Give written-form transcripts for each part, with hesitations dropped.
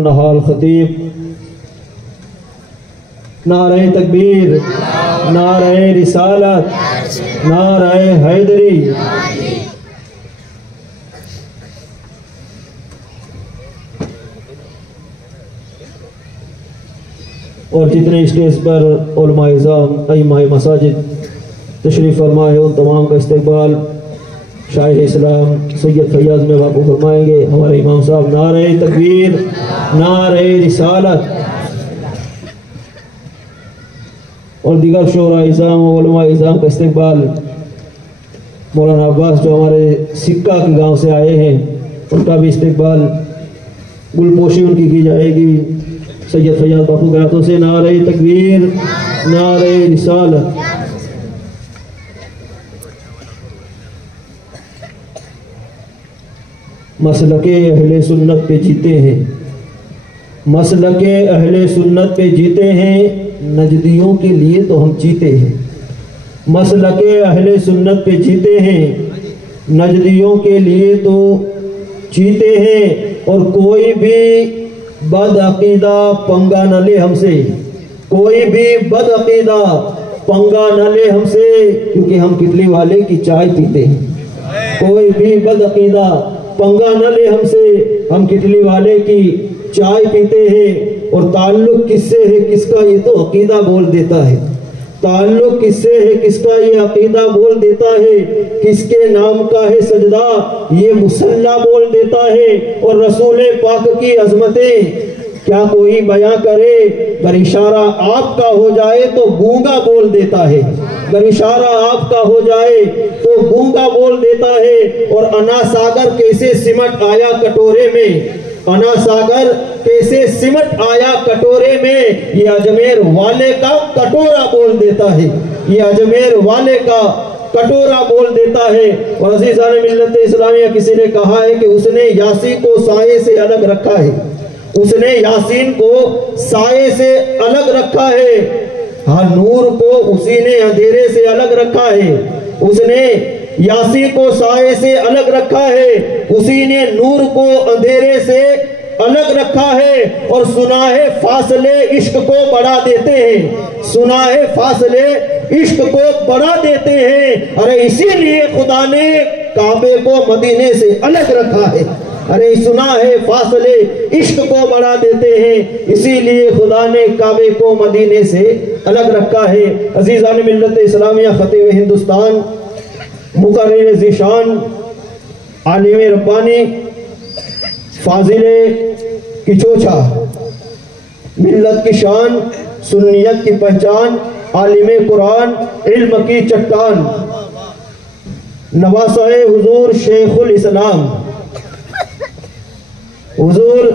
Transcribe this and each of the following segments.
نہال خطیب نعرہ تکبیر، نعرہ رسالت، نعرہ حیدری۔ اور جتنے اسٹیج پر علماء اعظام، ائمہ مساجد تشریف فرمائے ان تمام کا استقبال شاعر اسلام سید فیاض میں واقع فرمائیں گے ہمارے امام صاحب۔ نعرہ تکبیر، نعرہ رسالت۔ اور دیگر شعراء اعظام و علماء اعظام کا استقبال مولانا عباس جو ہمارے سکہ کے گاؤں سے آئے ہیں ان کا بھی استقبال گل پوشی ان کی جائے گی سید فیاض باپو کے ہاتھوں سے۔ نعرہ تکبیر، نعرہ رسالت۔ مسلک اہل سنت پہ جیتے ہیں، مسلک اہل سنت پہ جیتے ہیں، نجدیوں کے لیے تو ہم جیتے ہیں۔ مسلک اہل سنت پہ جیتے ہیں، نجدیوں کے لیے تو جیتے ہیں۔ اور کوئی بھی بد عقیدہ پنگا نہ لے ہم سے، کوئی بھی بد عقیدہ پنگا نہ لے ہم سے، کیونکہ ہم کتلی والے کی چائے پیتے ہیں۔ کوئی بھی بد عقیدہ پنگا نہ لے ہم سے، ہم کتلی والے کی چائے پیتے ہیں۔ اور تعلق کس سے ہے کس کا یہ تو عقیدہ بول دیتا ہے، تعلق کس سے ہے کس کا یہ عقیدہ بول دیتا ہے۔ کس کے نام کا ہے سجدہ یہ مصلی بول دیتا ہے۔ اور رسول پاک کی عظمتیں کیا کوئی بیاں کرے، اگر اشارہ آپ کا ہو جائے تو گونگا بول دیتا ہے، اگر اشارہ آپ کا ہو جائے تو گونگا بول دیتا ہے۔ اور انا ساگر کیسے سمٹ آیا کٹورے میں، انا ساگر کیسے سمٹ آیا کٹورے میں، یہ اجمیر والے کا کٹورا بول دیتا ہے، یہ اجمیر والے کا کٹورا بول دیتا ہے۔ اور عزیزان ملت اسلامیہ کسی نے کہا ہے کہ اس نے یاسین کو سائے سے الگ رکھا ہے، اس نے یاسین کو سائے سے الگ رکھا ہے۔ ہاں نور کو اسی نے اندھیرے سے الگ رکھا ہے، اس نے یاسین کو سائے سے الگ رکھا ہے، اسی نے نور کو اندھیرے سے الگ رکھا ہے۔ اور سنا ہے فاصلے عشق کو بڑھا دیتے ہیں، سنا ہے فاصلے عشق کو بڑھا دیتے ہیں۔ ارے اسی لیے خدا نے کعبے کو مدینے سے الگ رکھا ہے، ارے سنا ہے فاصلے عشق کو بڑھا دیتے ہیں، اسی لیے خدا نے کعبے کو مدینے سے الگ رکھا ہے۔ عزیزان ملت اسلامیہ، خطیب ہندوستان، مقرر ذیشان، عالم ربانی، فاضل کی چوچھا، ملت کی شان، سنیت کی پہچان، عالم قرآن، علم کی چٹان، نواسہ حضور شیخ الاسلام حضور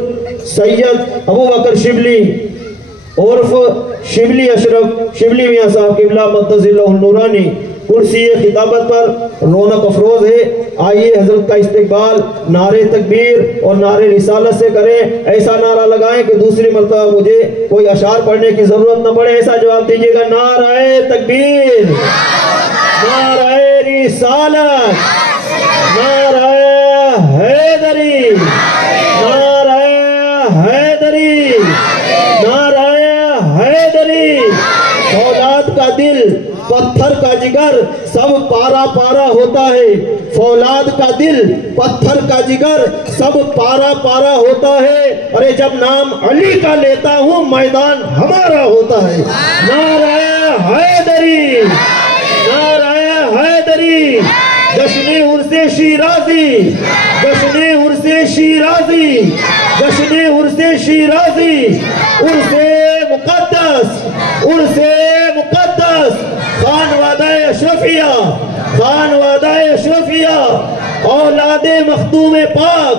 سید ابو بکر شبلی عرف شبلی اشرف شبلی میاں صاحب قبلہ مقدس اللہ النورانی کرسی خطابت پر رونق افروز ہے۔ آئیے حضرت کا استقبال نعرہ تکبیر اور نعرہ رسالت سے کریں۔ ایسا نعرہ لگائیں کہ دوسری مرتبہ مجھے کوئی اشعار پڑھنے کی ضرورت نہ پڑے، ایسا جواب دیجیے گا، نعرہ تکبیر، نعرہ رسالت، نعرہ حیدری، نعرہ حیدری، نعرہ حیدری۔ فولاد کا دل پتھر کا جگر سب پارا پارا ہوتا ہے، فولاد کا دل پتھر کا جگر سب پارا پارا ہوتا ہے۔ ارے جب نام علی کا لیتا ہوں میدان ہمارا ہوتا ہے۔ نعرہ حیدری، نعرہ حیدری۔ جشن عرس شیرازی، جشن عرس شیرازی، جشن عرس شیرازی، عرس مقدس، عرس مقدس، خانوادہ اشرفیہ، خانوادہ اشرفیہ، اولاد مختوم پاک،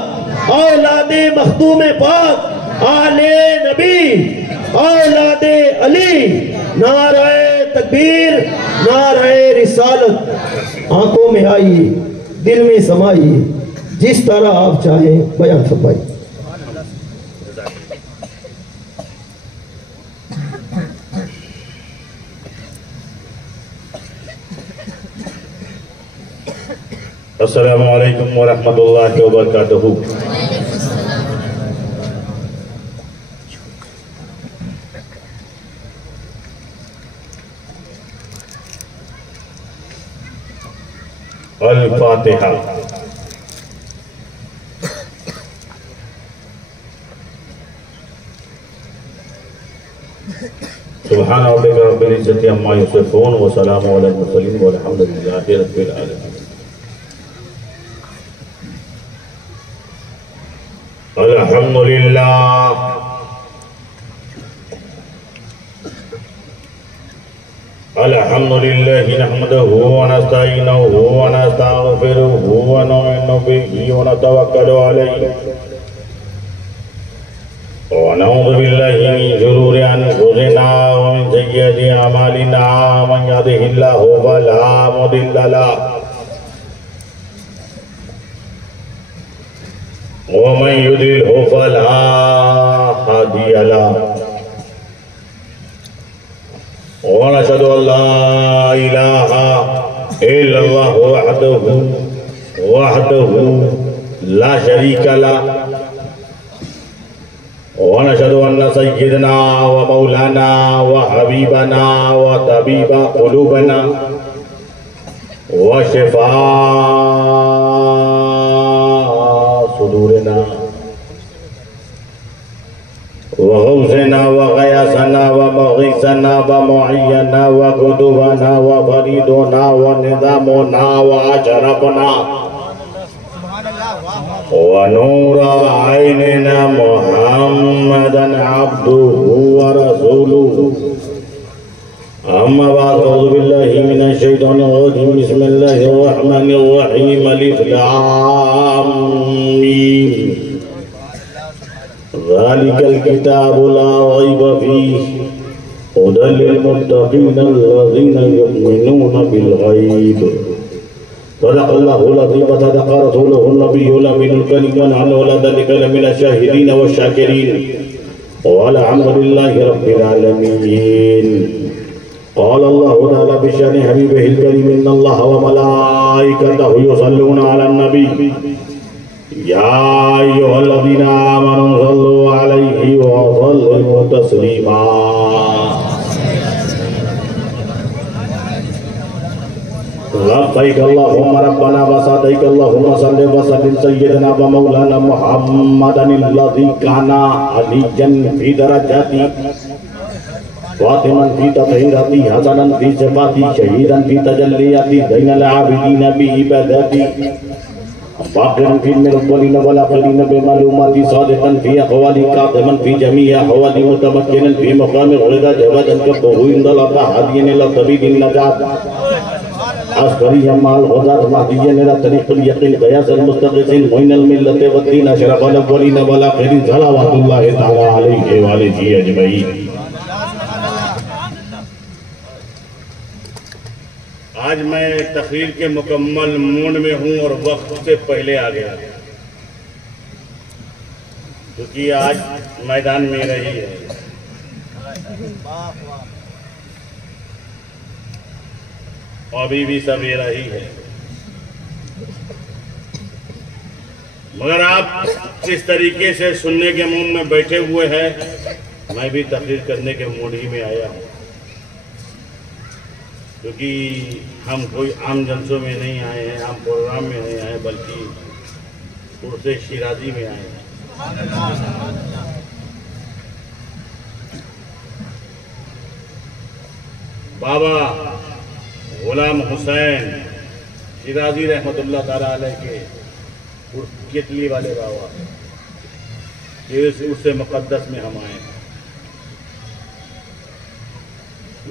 اولاد مختوم پاک، آل نبی، اولاد علی۔ نعرہ تکبیر، نعرہ رسالت۔ آنکھوں میں آئیے، دل میں سمائیے، جس طرح آپ چاہیں بیان فرمائیے۔ السلام علیکم ورحمۃ اللہ وبرکاتہ۔ الفاتحہ۔ سبحان ربک رب العزت عما یصفون وسلام علی المرسلین والحمد للہ رب العالمین۔ الحمد للہ الحمد للہ نحمده ونستعینه ونستغفره ونؤمن به ونتوکل علیہ ونعوذ باللہ من شرور انفسنا ومن سیئات اعمالنا من یهده اللہ فلا مضل له ومن يضلل فلا هادي له ونشهد ان لا اله الا الله وحده لا شريك له ونشهد ان سيدنا ومولانا وحبيبنا وطبيب قلوبنا وشفاء صدورنا وغوثنا وغياثنا ومغيثنا ومعينا وقدوبنا وفريدنا ونظامنا وأشرفنا ونور عيننا محمدا عبده ورسوله أما بعد أعوذ بالله من الشيطان الرجيم بسم الله الرحمن الرحيم ألف لام ميم ذلك الكتاب لا ريب فيه هدى للمتقين الذين يؤمنون بالغيب صدق الله العظيم وصدق رسوله النبي الأمين الكريم ونحن على ذلك لمن الشاهدين والشاكرين والحمد لله رب العالمين قال الله تعالى بشأن حبيبه الكريم إن الله وملائكته يصلون على النبي يا أيها الذين آمنوا صلوا عليه وسلموا تسليما لبيك اللهم ربنا وسعديك اللهم صل وسلم سيدنا ومولانا محمدا الذي كان عليا في درجاتي فاطما في تطهيراتي حسنا في صفاتي شهيدا في تجلياتي بين العابدين بعباداتي باقرا في المرسلين والآخرين بمعلوماتي صادقا في أقوالي كاظما في جميع أحوالي متمكنا في مقام الرضا جوادا كفه عند الله هاديا إلى طريق النجاة عسكريا مع الغداة مهديا إلى طريق اليقين غياث المستغيثين معين الملة والدين أشرف الأولين والآخرين صلوات الله تعالى عليه وآله أجمعين۔ آج میں تقریر کے مکمل موڈ میں ہوں اور وقت سے پہلے آ گیا کیونکہ آج میدان میں رہی ہے ابھی بھی سویرا ہی ہے مگر آپ کس طریقے سے سننے کے موڈ میں بیٹھے ہوئے ہیں میں بھی تقریر کرنے کے موڈ ہی میں آیا ہوں کیونکہ ہم کوئی عام جلسوں میں نہیں آئے ہیں عام پروگرام میں نہیں آئے بلکہ عرس شیرازی میں آئے ہیں۔ بابا غلام حسین شیرازی رحمت اللہ تعالیٰ علیہ کے کتلی والے بابا عرس مقدس میں ہم آئے ہیں۔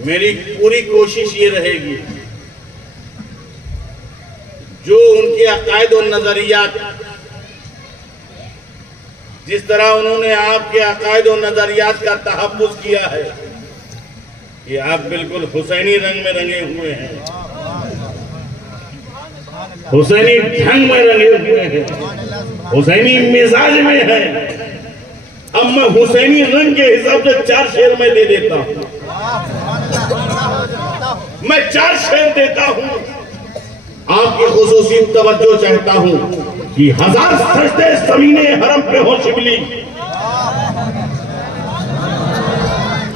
میری پوری کوشش یہ رہے گی جو ان کے عقائد و نظریات جس طرح انہوں نے آپ کے عقائد و نظریات کا تحفظ کیا ہے کہ آپ بالکل حسینی رنگ میں رنگے ہوئے ہیں حسینی ڈھنگ میں رنگے ہوئے ہیں حسینی مزاج میں ہیں۔ اب میں حسینی رنگ کے حساب سے 4 شعر میں دے دیتا ہوں میں 4 شعر دیتا ہوں آپ کی خصوصی توجہ چاہتا ہوں کہ 1000 سجدے زمین حرم پہ ہو شبلی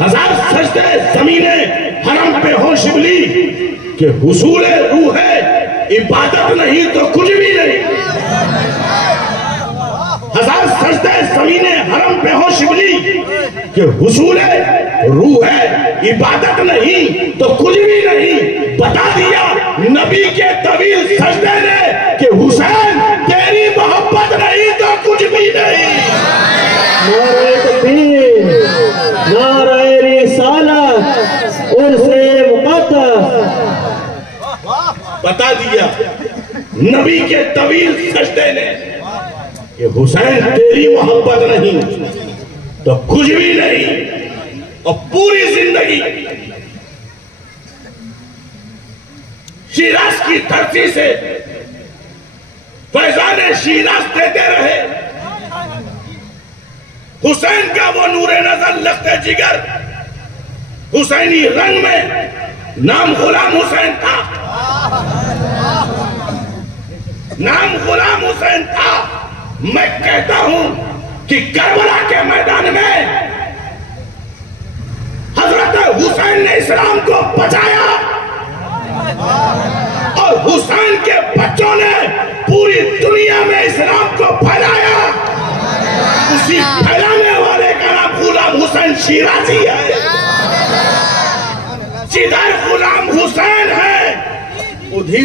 1000 سجدے زمین حرم پہ ہو شبلی کہ حصول روح عبادت نہیں تو کچھ بھی نہیں. 1000 سجدے زمین حرم پہ ہو شبلی کہ حصول روح ہے، عبادت نہیں تو کچھ بھی نہیں. بتا دیا نبی کے طویل سجدے نے کہ حسین تیری محبت نہیں تو کچھ بھی نہیں. نعرہ تکبیر، نعرہ رسالت، عرص مقدس. بتا دیا نبی کے طویل سجدے نے کہ حسین تیری محبت نہیں تو کچھ بھی نہیں. اور پوری زندگی شیراز کی دھرتی سے فیضان شیراز دیتے رہے. حسین کا وہ نور نظر لخت جگر حسینی رنگ میں، نام غلام حسین تھا، نام غلام حسین تھا. میں کہتا ہوں کہ کربلا کے میدان میں حضرت حسین نے اسلام کو بچایا اور حسین کے بچوں نے پوری دنیا میں اسلام کو پھیلایا. اسی پھیلانے والے کا نام غلام حسین شیرازی ہے. جدھر غلام حسین ہے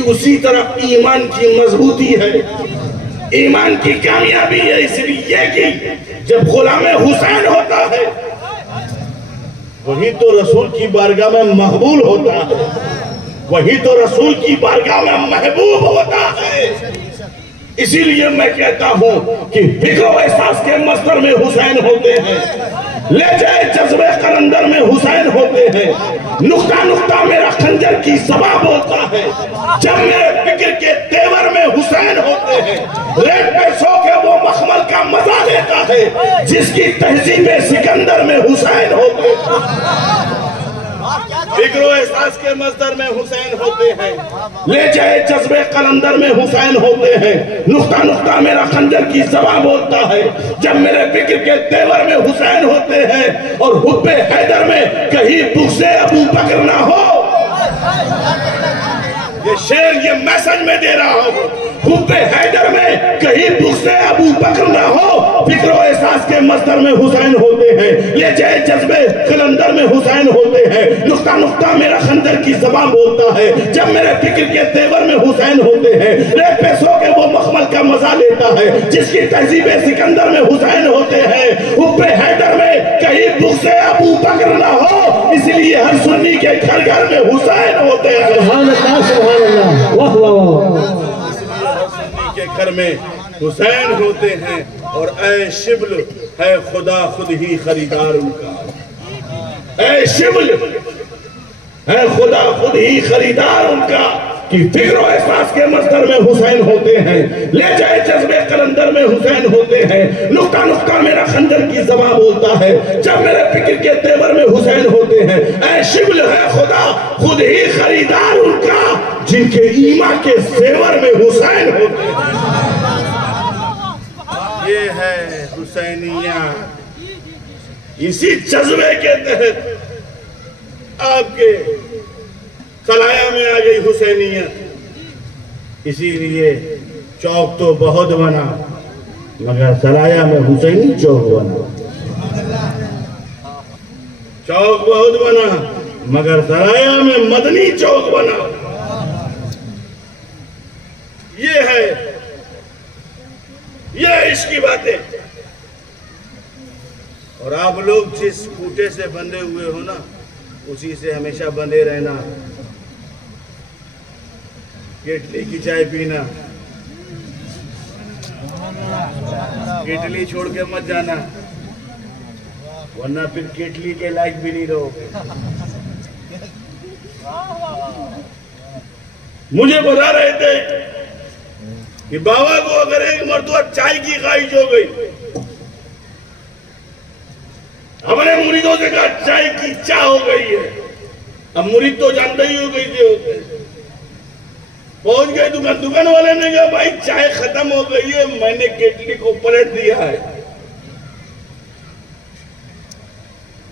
اسی طرف ایمان کی مضبوطی ہے، ایمان کی کامیابی ہے. اس لیے کہ جب غلام حسین ہوتا ہے وہی تو رسول کی بارگاہ میں مقبول ہوتا ہے، وہی تو رسول کی بارگاہ میں محبوب ہوتا ہے. اسی لیے میں کہتا ہوں کہ فکر و احساس کے مصدر میں حسین ہوتے ہیں، لے جائے جذبے قلندر میں حسین ہوتے ہیں. نقطہ نقطہ میرا خنجر کی زباں بولتا ہے جب میرے فکر کے تیور میں حسین ہوتے ہیں. ریت پہ سو کے وہ مخمل کا مزہ لیتا ہے جس کی تہذیب سکندر میں حسین ہوتے ہیں. فکر و احساس کے مصدر میں حسین ہوتے ہیں، لے جائے جذبے قلندر میں حسین ہوتے ہیں. نقطہ نقطہ میرا خنجر کی زباں بولتا ہے جب میرے فکر کے تیور میں حسین ہوتے ہیں. اور حب حیدر میں کہیں بغض ابو بکر نہ ہو. یہ شعر یہ میسج میں دے رہا ہوں، حب حیدر میں کہیں بغض ابو بکر نہ ہو. فکر و احساس کے مصدر میں حسین ہوتے ہیں، لے جائے جذبے قلندر میں حسین ہوتے ہیں. نقطہ نقطہ میرا خنجر کی زبان بولتا ہے جب میرے فکر کے تیور میں حسین ہوتے ہیں. ریت پہ سو کے وہ مخمل کا مزہ لیتا ہے جس کی تہذیب سکندر میں حسین ہوتے ہیں. حب حیدر میں کہیں بغض ابو بکر نہ ہو، اس لیے ہر سنی کے گھر گھر میں حسین ہوتے ہیں. سبحان اللہ، سبحان اللہ، واہ واہ واہ. کے گھر میں حسین ہوتے ہیں. اور اے شبل ہے خدا خود ہی خریدار ان کا، اے شبل ہے خدا خود ہی خریدار ان کا. کہ فکر و احساس کے مصدر میں حسین ہوتے ہیں، لے جائے جذبے قلندر میں حسین ہوتے ہیں. نقطہ نقطہ میرا خنجر کی زبان بولتا ہے جب میرے فکر کے تیور میں حسین ہوتے ہیں. اے شبل ہے خدا خود ہی خریدار ان کا جن کے ایمان کے زیور میں حسین ہوتے ہیں. یہ ہے حسینیہ. اسی جذبے کے تحت آپ کے سلایہ میں آ گئی حسینیت. اسی لیے چوک تو بہت بنا مگر سلایہ میں حسینی چوک بنا. چوک بہت بنا مگر سلایہ میں مدنی چوک بنا. یہ ہے یہ عشق کی باتیں. اور آپ لوگ جس کوٹے سے بندھے ہوئے ہو نا اسی سے ہمیشہ بندھے رہنا. کیٹلی کی چائے پینا، کیٹلی چھوڑ کے مت جانا ورنہ پھر کیٹلی کے لائق بھی نہیں رہو گے. مجھے بتا رہے تھے کہ بابا کو اگر ایک مرتبہ چائے کی خواہش ہو گئی، ہمارے مریدوں سے کہا چائے کی چاہ ہو گئی ہے. اب مرید تو جانتے ہی ہو گئی تھے ہوتے. پہنچ گئے دکان والے نے کہا بھائی چائے ختم ہو گئی ہے، میں نے کیٹلی کو پلٹ دیا ہے،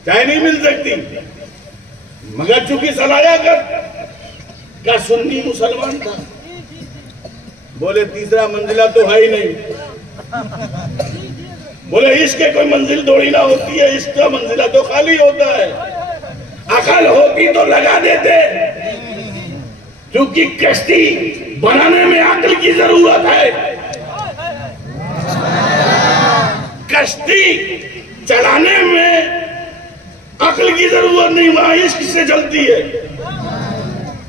چائے نہیں مل سکتی. مگر چونکہ سلایہ کا سنی مسلمان تھا بولے تیسرا منزلہ تو ہے ہی نہیں. بولے عشق کے کوئی منزل دوڑی نہ ہوتی ہے, عشق کا منزلہ تو خالی ہوتا ہے. عقل ہوتی تو لگا دیتے, کیونکہ کشتی بنانے میں عقل کی ضرورت ہے, کشتی چلانے میں عقل کی ضرورت نہیں, وہاں عشق سے چلتی ہے.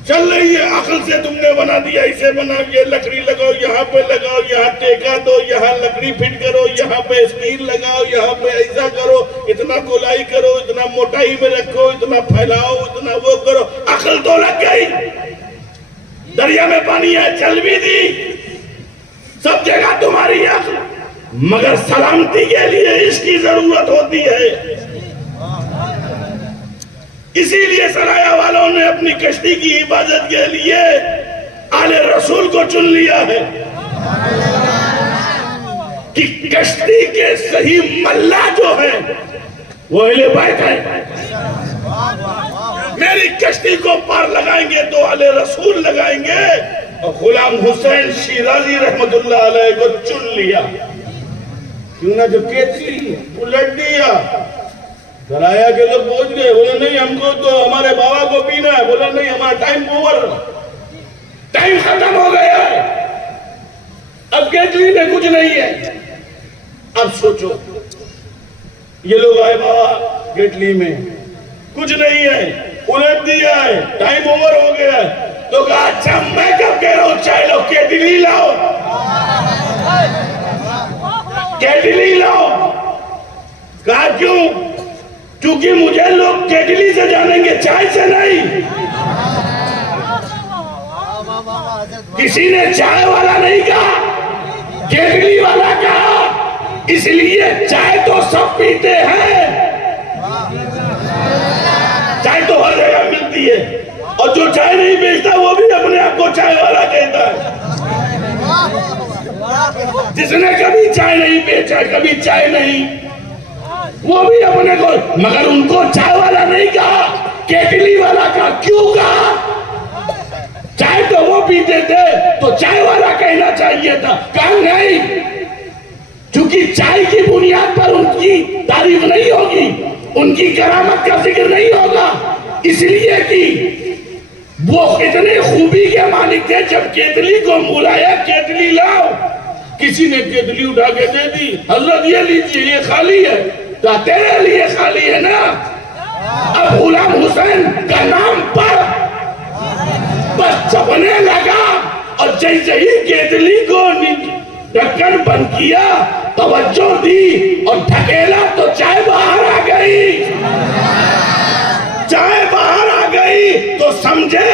چل رہی ہے, عقل سے تم نے بنا دیا, اسے بنا, یہ لکڑی لگاؤ, یہاں پہ لگاؤ, یہاں ٹیکا دو, یہاں لکڑی فٹ کرو, یہاں پہ اسکرین لگاؤ, یہاں پہ ایسا کرو, اتنا گولائی کرو, اتنا موٹائی میں رکھو, اتنا پھیلاؤ, اتنا وہ کرو. عقل تو لگ گئی, دریا میں پانی ہے, چل بھی دی, سب جگہ تمہاری عقل, مگر سلامتی کے لیے اس کی ضرورت ہوتی ہے. اسی لیے سرایا والوں نے اپنی کشتی کی حفاظت کے لیے آل رسول کو چن لیا ہے کہ کشتی کے صحیح ملا جو ہے وہ اہل بیت ہے. میری کشتی کو پار لگائیں گے تو آل رسول لگائیں گے, اور غلام حسین شیرازی رحمت اللہ علیہ کو چن لیا. کیوں نہ جو کیسی الٹ دیا. سرایا کے لوگ پہنچ گئے, بولے نہیں ہم کو تو ہمارے بابا کو پینا ہے, بولے نہیں ہمارا ٹائم اوور, ٹائم ختم ہو گیا ہے, اب کیٹلی میں کچھ نہیں ہے. اب سوچو, یہ لوگ آئے بابا کیٹلی میں کچھ نہیں ہے, الٹ دیا ہے, ٹائم اوور ہو گیا ہے. تو کہا اچھا میں کب کہہ رہا ہوں چائے لو, کیٹلی لاؤ, کیٹلی لاؤ. کہا کیوں؟ کیونکہ مجھے لوگ کیٹلی سے جانیں گے, چائے سے نہیں. کسی نے چائے والا نہیں کہا, کیٹلی والا کہا. اس لیے چائے تو سب پیتے ہیں, چائے تو ہر جگہ ملتی ہے, اور جو چائے نہیں بیچتا وہ بھی اپنے آپ کو چائے والا کہتا ہے. جس نے کبھی چائے نہیں بیچا, کبھی چائے نہیں, وہ بھی اپنے کو, مگر ان کو چائے والا نہیں کہا, کیٹلی والا کہا. کیوں کہا؟ چائے تو وہ پیتے تھے تو چائے والا کہنا چاہیے تھا. کہا نہیں, چونکہ چائے کی بنیاد پر ان کی تعریف نہیں ہوگی, ان کی کرامت کا ذکر نہیں ہوگا, اس لیے کہ وہ اتنے خوبی کے مالک تھے. جب کیٹلی کو بلایا, کیٹلی لاؤ, کسی نے کیٹلی اٹھا کے دے دی, حضرت یہ لیجئے, یہ خالی ہے. تو تیرے لیے خالی ہے نا. اب غلام حسین کا نام پر بس چھپنے لگا, اور جیسے ہی کیٹلی کو ڈھکن بند کیا, توجہ دی اور ڈھکیلا, تو چائے باہر آ گئی. چائے باہر آ گئی تو سمجھے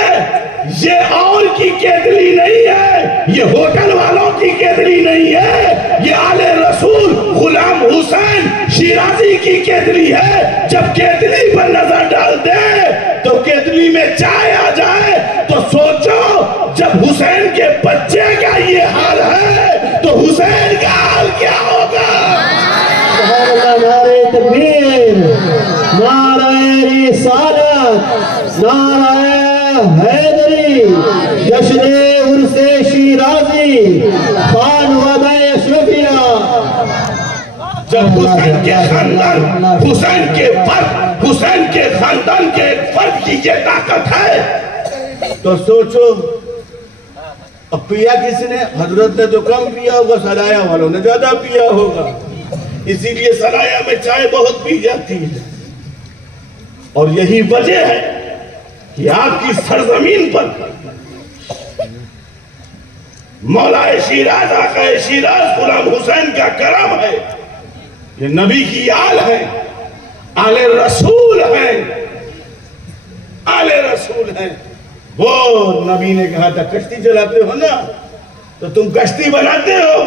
یہ اور کی کیٹلی نہیں ہے, یہ ہوٹل والوں کی کیٹلی نہیں ہے, یہ آل رسول غلام حسین شیرازی کی کیٹلی ہے. جب کیٹلی پر نظر ڈال دے تو کیٹلی میں چائے آ جائے, تو سوچو جب حسین کے بچے کا یہ حال ہے تو حسین کا حال کیا ہوگا. نعرہ تکبیر, نعرہ رسالت, نعرہ حیدری, جشن عرس شیرازی, خان وعدہ اشرفیہ. جب حسین کے خاندان, حسین کے فرد, حسین کے خاندان کے فرد کی یہ طاقت ہے, تو سوچو اب پیا کس نے؟ حضرت نے تو کم پیا ہوگا, سرایا والوں نے زیادہ پیا ہوگا. اسی لیے سرایا میں چائے بہت پی جاتی ہے, اور یہی وجہ ہے کہ آپ کی سرزمین پر مولا شیراز, آقا شیراز غلام حسین کا کرم ہے. یہ نبی کی آل ہے, آل رسول ہیں, آل رسول ہیں. وہ نبی نے کہا تھا کشتی چلاتے ہو نا, تو تم کشتی بناتے ہو,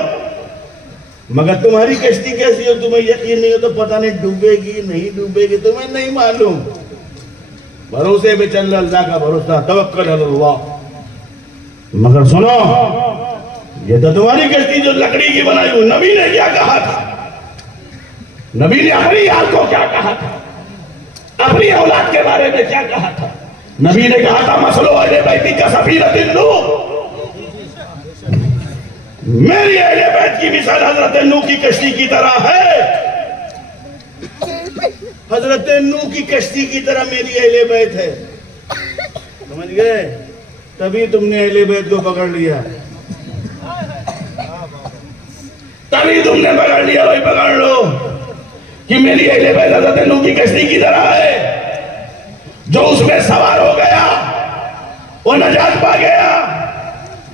مگر تمہاری کشتی کیسی ہو تمہیں یقین نہیں ہو تو پتہ نہیں ڈوبے گی نہیں ڈوبے گی, تمہیں نہیں معلوم. بھروسے پہ چل اللہ کا بھروسہ, توکل اللہ. مگر سنو, یہ تو تمہاری کشتی جو لکڑی کی بنائی ہو, نبی نے کیا کہا تھا؟ نبی نے اپنی آل کو کیا کہا تھا؟ اپنی اولاد کے بارے میں کیا کہا تھا؟ نبی نے کہا تھا مسلو اہل بیتی کا سفینۃ النوح, میری اہل بیت کی مثال حضرت نوح کی کشتی کی طرح ہے. حضرت نوح کی کشتی کی طرح میری اہل بیت ہے. سمجھ گئے؟ تبھی تم نے اہل بیت کو پکڑ لیا. تبھی تم نے پکڑ لیا. بھائی پکڑ لو کہ میری اہل بیت حضرت نوح کی کشتی کی طرح ہے. جو اس میں سوار ہو گیا وہ نجات پا گیا،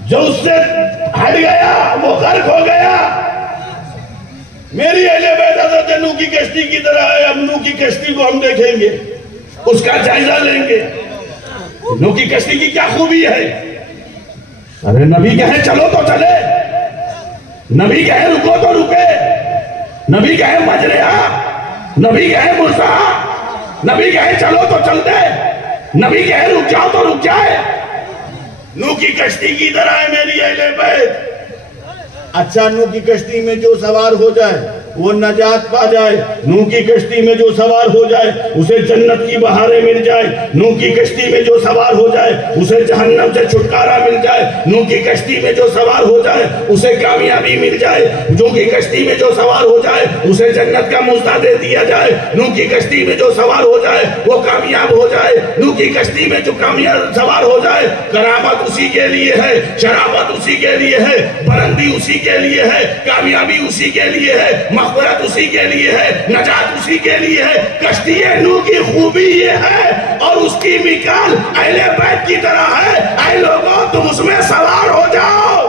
جو اس سے ہٹ گیا وہ غرق ہو گیا. میری اہل بیت حضرت نوح کی کشتی کی طرح ہے. اب نوح کی کشتی کو ہم دیکھیں گے، اس کا جائزہ لیں گے. نوح کی کشتی کی کیا خوبی ہے؟ ارے نبی کہیں چلو تو چلے، نبی کہیں رکو تو رکے، نبی کہیں مجریا، نبی کہیں مرسا، نبی کہیں چلو تو چل دے، نبی کہیں رک جاؤ تو رک جائے. نوح کی کشتی کی طرح ہے میری اہل بیت. اچھا نوح کی کشتی میں جو سوار ہو جائے وہ نجات پا جائے. نوح کی کشتی میں جو سوار ہو جائے اسے جنت کی بہاریں مل جائے. نوح کی کشتی میں جو سوار ہو جائے اسے جہنم سے چھٹکارا مل جائے. نوح کی کشتی میں جو سوار ہو جائے اسے کامیابی مل جائے. نوح کی کشتی میں جو سوار ہو جائے اسے جنت کا مزدہ دے دیا جائے. نوح کی کشتی میں جو سوار ہو جائے وہ کامیاب ہو جائے. نوح کی کشتی میں جو کامیاب سوار ہو جائے کرامت اسی کے لیے ہے، شرافت اسی کے لیے ہے، بلندی اسی کے لیے ہے، کامیابی اسی کے لیے ہے، مغفرت اسی کے لیے ہے، نجات اسی کے لیے ہے. کشتی نوح کی خوبی یہ ہے اور اس کی مثال اہل بیت کی طرح ہے. اے لوگوں تم اس میں سوار ہو جاؤ.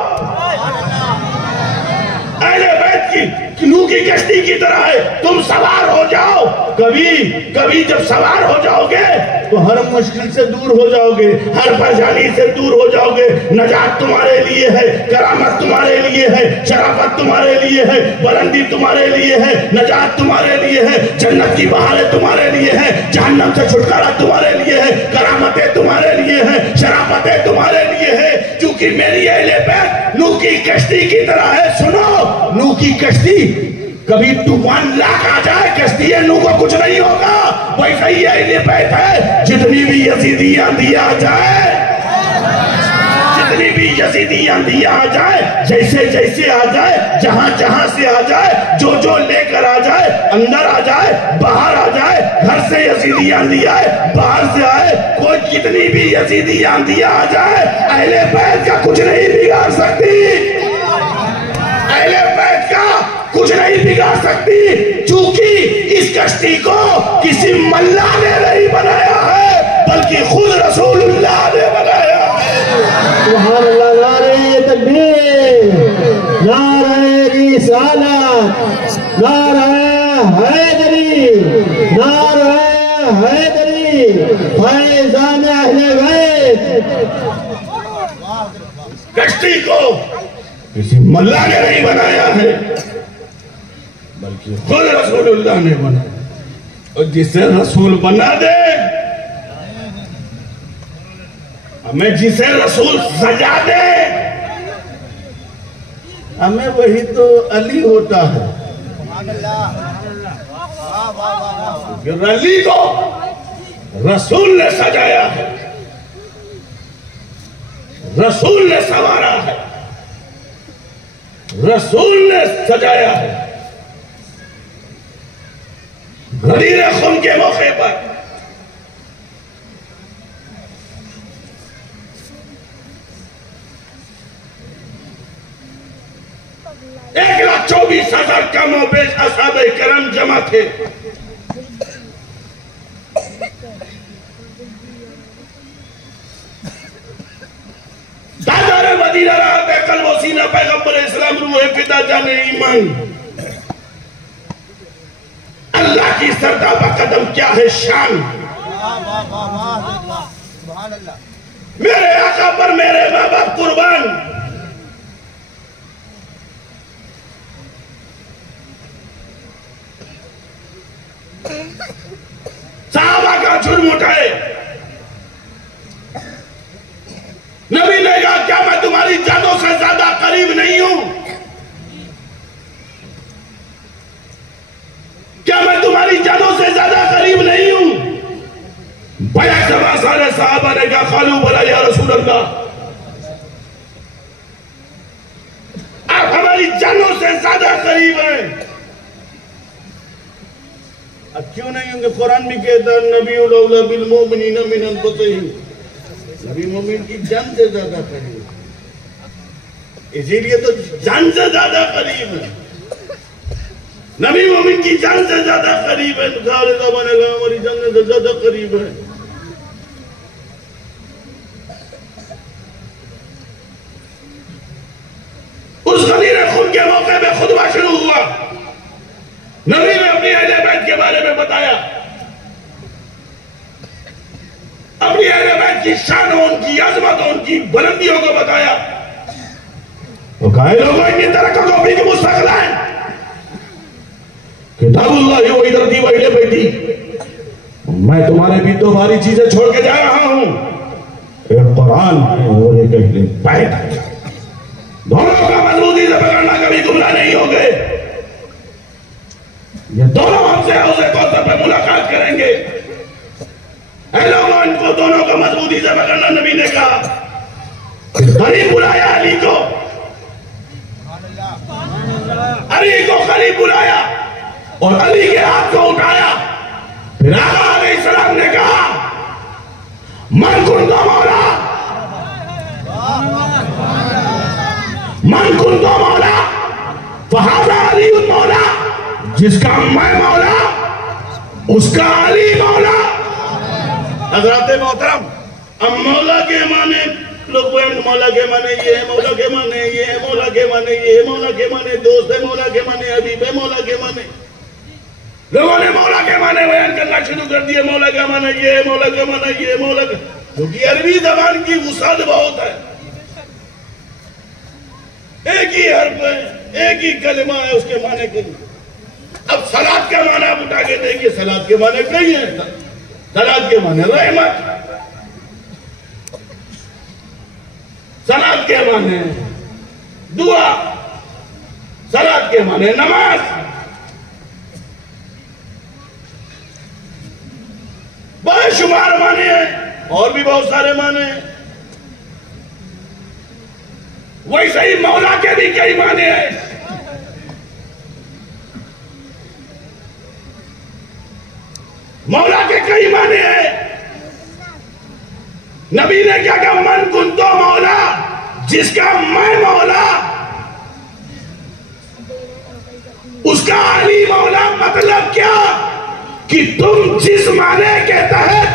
اہل بیت کی نوح کی کشتی کی طرح ہے، تم سوار ہو جاؤ. کبھی جب سوار ہو جاؤ گے تو ہر مشکل سے دور ہو جاؤ گے، ہر پریشانی سے دور ہو جاؤ گے. نجات تمہارے لیے ہے، کرامت تمہارے لیے ہے، شرافت تمہارے لیے ہے، بلندی تمہارے لیے ہے، نجات تمہارے لیے ہے، جنت کی بہاریں تمہارے لیے ہے، جہنم سے چھٹکارا تمہارے لیے ہے، کرامتیں تمہارے لیے ہے، شرافتیں تمہارے لیے ہے. چونکہ میری اہل بیت نوح کی کشتی کی طرح ہے. سنو، نوح کی کشتی کبھی طوفان لاکھ آ جائے کشتی نوح کو کچھ نہیں ہوگا. ویسا ہی اہل بیت ہے، جتنی بھی یزیدی آندھی آ جائے، جتنی بھی یزیدی آندھی آ جائے، جیسے جیسے آ جائے، جہاں جہاں سے آ جائے، جو لے کر آ جائے، اندر آ جائے، باہر آ جائے، گھر سے یزیدی آندھی آئے، باہر سے آئے، کوئی کتنی بھی یزیدی آندھی آ جائے اہل بیت کا کچھ نہیں بگاڑ سکتی. اہل بیت کا کچھ نہیں بگاڑ سکتی، چونکہ اس کشتی کو کسی ملا نے نہیں بنایا ہے بلکہ خود رسول اللہ نے بنایا ہے. سبحان اللہ. نعرہ تکبیر، نعرہ رسالت، نعرہ حیدری، نعرہ حیدری، فیضان اہل بیت. کشتی کو کسی ملا نے نہیں بنایا ہے بلکہ خود رسول اللہ نے بنایا. اور جسے رسول بنا دے، ہمیں جسے رسول سجا دے، ہمیں وہی تو علی ہوتا ہے. علی کو رسول نے سجایا ہے، رسول نے سنوارا ہے، رسول نے سجایا ہے. غدیر خون کے موقع پر ایک 1,24,000 کم و بیش اصحاب کرام جمع تھے. دادار مدینہ راحت قلب و سینہ پیغمبر اسلام روح فدا جان ایمان. اللہ کی سردابہ قدم کیا ہے شان. میرے آقا پر میرے ماں باپ قربان. صحابہ کا جرم اٹھائے. نبی نے کہا کیا میں تمہاری جانوں سے زیادہ قریب نہیں ہوں؟ کیا میں تمہاری جانوں سے زیادہ قریب نہیں ہوں؟ بیعت جمع سارے صحابہ نے کہا قالوا بلا یا رسول اللہ. قریب ہیں. اب کیوں نہیں ہوں گے؟ قرآن بھی کہتا ہے نبی الاولیاء بالمؤمنین من انفسہم، نبی مومن کی جان سے زیادہ قریب ہے. اسی لیے تو جان سے زیادہ قریب ہے. نبی مومن کی جان سے زیادہ قریب ہے. تو سارے زمانے کا ہماری جان سے زیادہ قریب ہے. اس غدیر خون کے موقع پہ خطبہ شروع ہوا. نبی نے اپنی اہل بیت کے بارے میں بتایا، اپنی اہل بیت کی شان، ان کی عظمت، ان کی بلندیوں کو بتایا. وہ کہا لوگوں انی ترکت فیکم الثقلین، کتاب اللہ و ہجرتی و اہل بیتی، میں تمہارے بھی دو بھاری چیزیں چھوڑ کے جا رہا ہوں، ایک قرآن اور ایک اہل بیت. دونوں کا مضبوطی سے پکڑنا، کبھی گمراہ نہیں ہوگے. یہ دونوں ہم سے حوض کوثر پہ ملاقات کریں گے. اے لوگوں، ان کو دونوں کا مضبوطی سے پکڑنا. نبی نے کہا، قریب بلایا علی کو، علی کو قریب بلایا اور علی کے ہاتھ کو اٹھایا. پھر آقا علیہ السلام نے کہا، من کنت مولا، من کنت مولا فہذا علی مولا، جس کا میں مولا اس کا علی مولا. حضرات محترم، اب مولا کے معنی لوگ مولا کے معنی یہ ہے، مولا کے معنی یہ ہے، مولا کے معنی یہ ہے، مولا کے معنی دوست ہے، مولا کے معنی حبیب ہے، مولا کے معنی. لوگوں نے مولا کے معنی بیان کرنا شروع کر دیے. مولا کا معنی یہ ہے، مولا کا معنی یہ ہے، مولا کا، کیونکہ عربی زبان کی وسعت بہت ہے. ایک ہی حرف ہے، ایک ہی کلمہ ہے اس کے معنی کے لیے. اب صلاۃ کا معنی آپ اٹھا کے دیکھیے، صلاۃ کے معنی کئی ہیں. صلاۃ کے معنی رحمت، صلاۃ کے معنی دعا، صلاۃ کے معنی نماز. بے شمار معنی ہیں، اور بھی بہت سارے معنی ہیں. ویسے ہی مولا کے بھی کئی معنی ہیں. مولا کے کئی معنی ہیں. نبی نے کیا کہا، من کنتو مولا، جس کا میں مولا اس کا علی مولا. مطلب کیا کہ تم جس معنی کے تحت،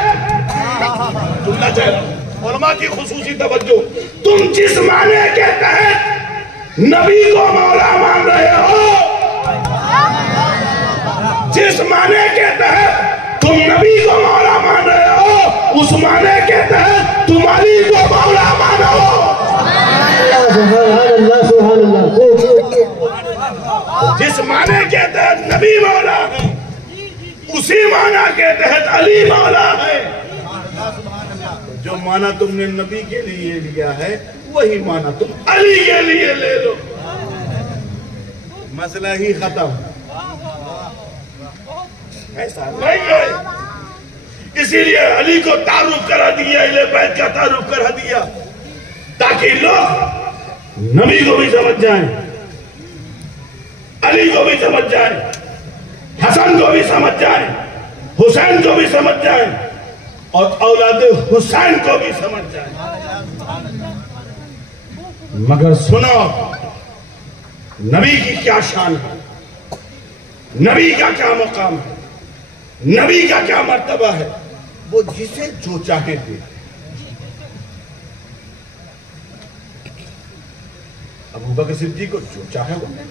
علماء کی خصوصی توجہ، تم جس معنی کے تحت نبی کو مولا مان رہے ہو، جس معنی کے تحت تم نبی کو مولا مان رہے ہو، اس معنی کے تحت تم علی کو مولا مانو. سبحان اللہ، سبحان اللہ. جس معنی کے تحت نبی مولا ہے، اسی معنی کے تحت علی مولا ہے. جو معنی تم نے نبی کے لیے لیا ہے، وہی معنی تم علی کے لیے لے لو. مسئلہ ہی ختم. ایسا نہیں ہے. اسی لیے علی کو تعارف کرا دیا، اہل بیت کا تعارف کرا دیا، تاکہ لوگ نبی کو بھی سمجھ جائیں، علی کو بھی سمجھ جائیں، حسن کو بھی سمجھ جائیں، حسین کو بھی سمجھ جائیں، اور اولاد حسین کو بھی سمجھ جائیں. مگر سنو، نبی کی کیا شان ہے، نبی کا کیا مقام ہے، نبی کا کیا مرتبہ ہے. وہ جسے جو چاہے دے. ابو بکر صدیق کو جو چاہے وہ دے،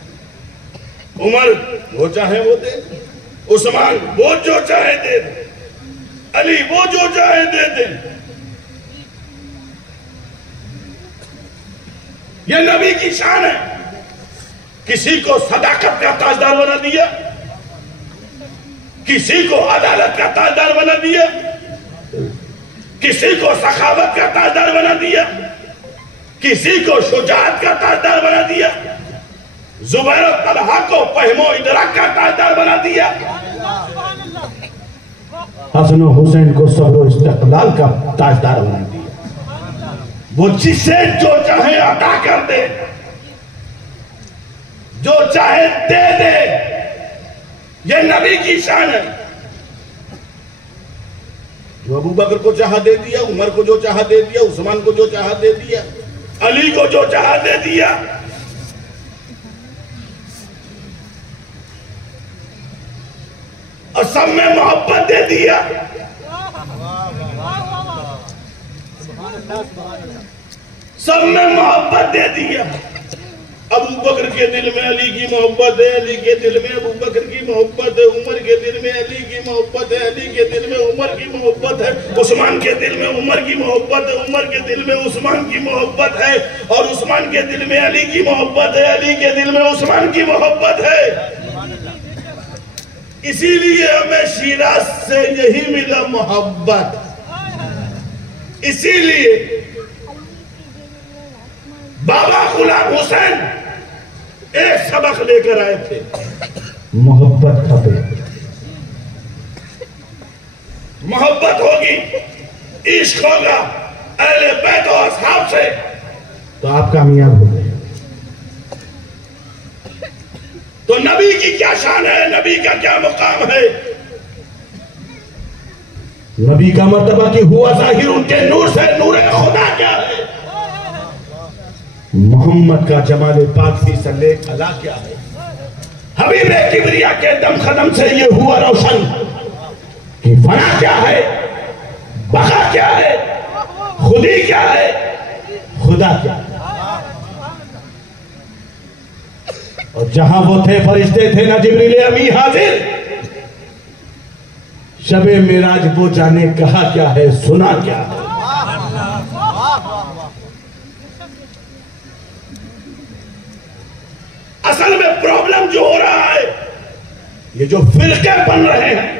عمر وہ چاہے وہ دے، عثمان وہ جو چاہے دے دے، علی وہ جو چاہے دے دے. یہ نبی کی شان ہے. کسی کو صداقت کا تاجدار بنا دیا، کسی کو عدالت کا تاجدار بنا دیا، کسی کو سخاوت کا تاجدار بنا دیا، کسی کو شجاعت کا تاجدار بنا دیا، زبیر و طلحہ کو فہم و ادراک کا تاجدار بنا دیا، حسن و حسین کو صبر و استقلال کا تاجدار بنا دیا. وہ جسے جو چاہے عطا کر دے. جو چاہے دے دے، یہ نبی کی شان ہے۔ جو ابو بکر کو چاہا دے دیا، عمر کو جو چاہا دے دیا، عثمان کو جو چاہا دے دیا، علی کو جو چاہا دے دیا۔ اور سب میں محبت دے دیا۔ سب میں محبت دے دیا۔ ابو بکر کے دل میں علی کی محبت ہے، علی کے دل میں ابو بکر کی محبت ہے، عمر کے دل میں علی کی محبت ہے، علی کے دل میں عمر کی محبت ہے، عثمان کے دل میں عمر کی محبت ہے، عمر کے دل میں عثمان کی محبت ہے، اور عثمان کے دل میں علی کی محبت ہے، علی کے دل میں عثمان کی محبت ہے۔ اسی لیے ہمیں شیراز سے یہی ملا محبت۔ اسی لیے بابا غلام حسین ایک سبق لے کر آئے تھے، محبت کھپے۔ محبت ہوگی، عشق ہوگا اہل بیت و اصحاب سے، تو آپ کامیاب ہو گئے۔ تو نبی کی کیا شان ہے، نبی کا کیا مقام ہے؟ نبی کا مرتبہ کہ ہوا ظاہر ان کے نور سے، نور خدا کیا ہے؟ محمد کا جمال پاک فی صلی اللہ کیا ہے؟ حبیب کبریا کے دم خدم سے یہ ہوا روشن کہ فنا کیا ہے، بقا کیا ہے، خودی کیا ہے، خدا کیا ہے۔ اور جہاں وہ تھے فرشتے تھے نہ جبریل امی حاضر، شب معراج وہ جانے کہا کیا ہے، سنا کیا ہے۔ اصل میں پرابلم جو ہو رہا ہے، یہ جو فرقے بن رہے ہیں،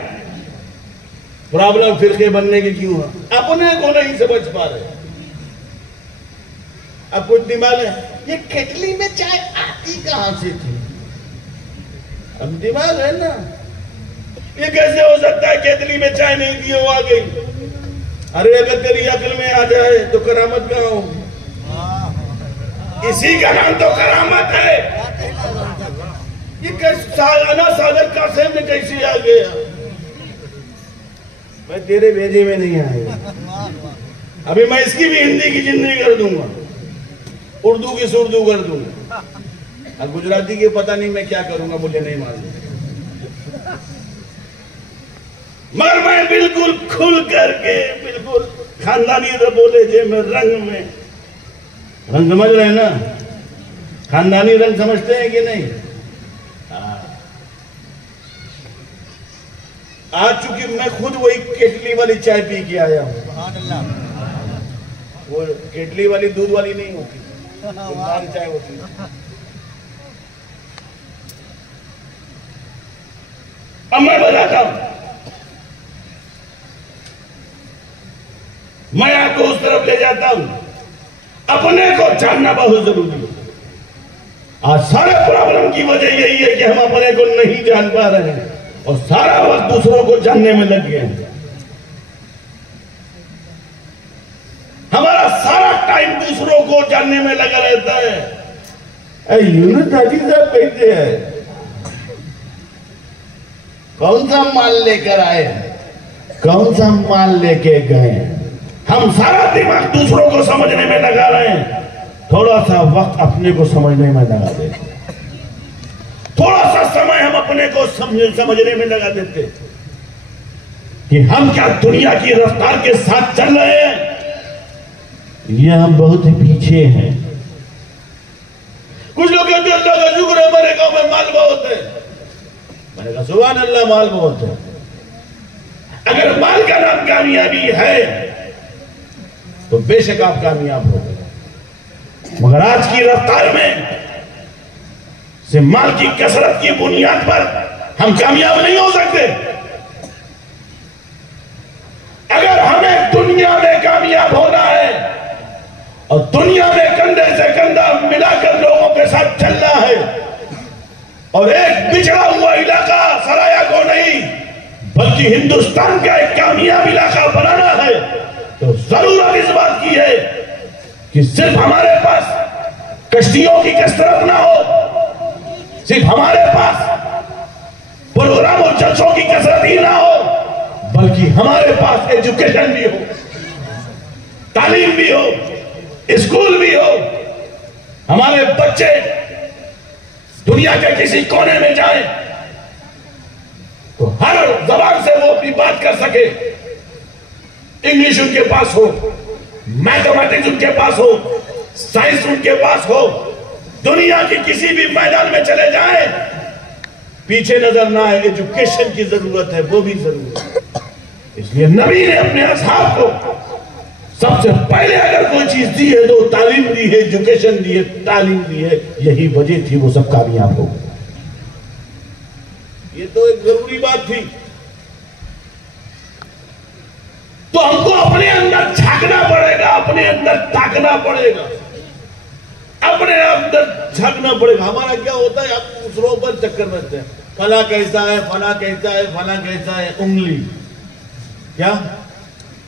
پرابلم فرقے بننے کی کیوں ہے؟ اپنے کو نہیں سمجھ پا رہے۔ اب کچھ دماغ ہے، یہ کیٹلی میں چائے آتی کہاں سے تھی؟ اب دماغ ہے نا، یہ کیسے ہو سکتا ہے کیٹلی میں چائے نہیں تھی وہ آ گئی؟ ارے اگر تیری عقل میں آ جائے تو کرامت کہاں ہوگی؟ اسی کا نام تو کرامت ہے۔ یہ سالانہ ساگر کاسے میں کیسے آ گیا؟ میں تیرے بھیجے میں نہیں آئے، ابھی میں اس کی بھی ہندی کی زندگی کر دوں گا، اردو کی سردو کر دوں گا، اب گجراتی کی پتہ نہیں میں کیا کروں گا، مجھے نہیں معلوم، مگر میں بالکل کھل کر کے بالکل خاندانی سے بولے جے میں رنگ میں رنگ سمجھ رہے ہیں نا؟ خاندانی رنگ سمجھتے ہیں کہ نہیں؟ آج چونکہ میں خود وہی کیٹلی والی چائے پی کے آیا ہوں، وہ کیٹلی والی دودھ والی نہیں ہوتی، دال چائے ہوتی۔ اب میں بتاتا ہوں، میں آپ کو اس طرف لے جاتا ہوں، اپنے کو جاننا بہت ضروری ہے۔ آج سارے پرابلم کی وجہ یہی ہے کہ ہم اپنے کو نہیں جان پا رہے ہیں اور سارا وقت دوسروں کو جاننے میں لگ گئے ہیں۔ ہمارا سارا ٹائم دوسروں کو جاننے میں لگا رہتا ہے۔ یونس حاجی صاحب کہتے ہیں کون سا مال لے کر آئے، کون سا مال لے کے گئے؟ ہم سارا دماغ دوسروں کو سمجھنے میں لگا رہے ہیں، تھوڑا سا وقت اپنے کو سمجھنے میں لگا دیتے، تھوڑا سا سمے ہم اپنے کو سمجھنے میں لگا دیتے کہ ہم کیا دنیا کی رفتار کے ساتھ چل رہے ہیں، یہ ہم بہت پیچھے ہیں۔ کچھ لوگ کہتے ہیں اللہ کا شکر ہے ہمارے گاؤں میں مال بہت ہے، میں نے کہا سبحان اللہ، مال بہت ہے۔ اگر مال کا نام کامیابی ہے تو بے شک آپ کامیاب ہو گئے، مگر آج کی رفتار میں سے مال کی کثرت کی بنیاد پر ہم کامیاب نہیں ہو سکتے۔ اگر ہمیں دنیا میں کامیاب ہونا ہے اور دنیا میں کندھے سے کندھا ملا کر لوگوں کے ساتھ چلنا ہے اور ایک بچھڑا ہوا علاقہ سرایا کو نہیں بلکہ ہندوستان کا ایک کامیاب علاقہ بنانا ہے، تو ضرورت اس بات کی ہے کہ صرف ہمارے پاس کشتیوں کی کثرت نہ ہو، صرف ہمارے پاس پروگرام اور جلسوں کی کثرت ہی نہ ہو، بلکہ ہمارے پاس ایجوکیشن بھی ہو، تعلیم بھی ہو، اسکول بھی ہو، ہمارے بچے دنیا کے کسی کونے میں جائیں تو ہر زبان سے وہ اپنی بات کر سکے، انگلش ان کے پاس ہو، میتھمیٹکس ان کے پاس ہو، سائنس ان کے پاس ہو، دنیا کی کسی بھی میدان میں چلے جائیں پیچھے نظر نہ آئے، ایجوکیشن کی ضرورت ہے، وہ بھی ضرورت ہے۔ اس لیے نبی نے اپنے اصحاب کو سب سے پہلے اگر کوئی چیز دی ہے تو تعلیم دی ہے، ایجوکیشن دی ہے، تعلیم دی ہے، یہی وجہ تھی وہ سب کامیاب ہو گئے۔ یہ تو ایک ضروری بات تھی۔ تو ہم کو اپنے اندر جھانکنا پڑے گا، اپنے اندر تاکنا پڑے گا، اپنے اندر جھانکنا پڑے گا۔ ہمارا کیا ہوتا ہے، ہم دوسروں پر چکر رہتے ہیں، فلاں کیسا ہے، فلاں کیسا ہے، فلاں کیسا ہے، انگلی کیا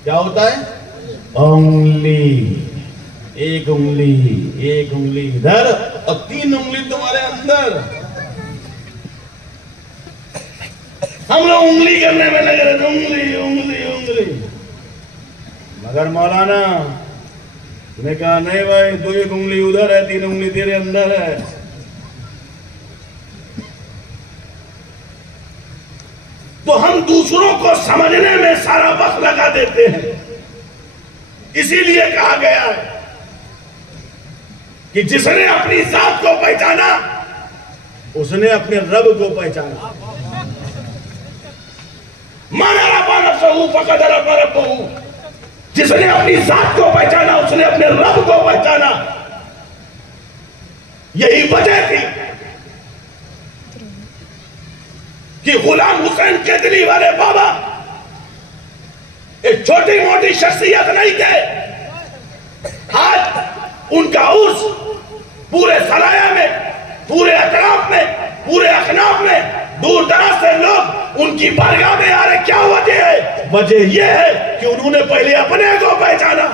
ہوتا ہے، انگلی، ایک انگلی ادھر اور 3 انگلی تمہارے اندر۔ ہم لوگ انگلی کرنے میں لگے رہتے، انگلی۔ مگر مولانا نے کہا نہیں بھائی، 2 انگلی ادھر ہے، 3 انگلی تیرے اندر ہے۔ تو ہم دوسروں کو سمجھنے میں سارا وقت لگا دیتے ہیں۔ اسی لیے کہا گیا ہے کہ جس نے اپنی ذات کو پہچانا اس نے اپنے رب کو پہچانا۔ من عرف نفسہ فقد عرف ربہ، جس نے اپنی ذات کو پہچانا اس نے اپنے رب کو پہچانا۔ یہی وجہ تھی کہ غلام حسین کیدلی والے بابا ایک چھوٹی موٹی شخصیت نہیں تھے، آج ان کا عرس پورے سرایہ میں، پورے اطراف میں، پورے اخناف میں دور دراز سے لوگ ان کی بارگاہ میں آ رہے۔ کیا وجہ ہے؟ وجہ یہ ہے کہ انہوں نے پہلے اپنے کو پہچانا،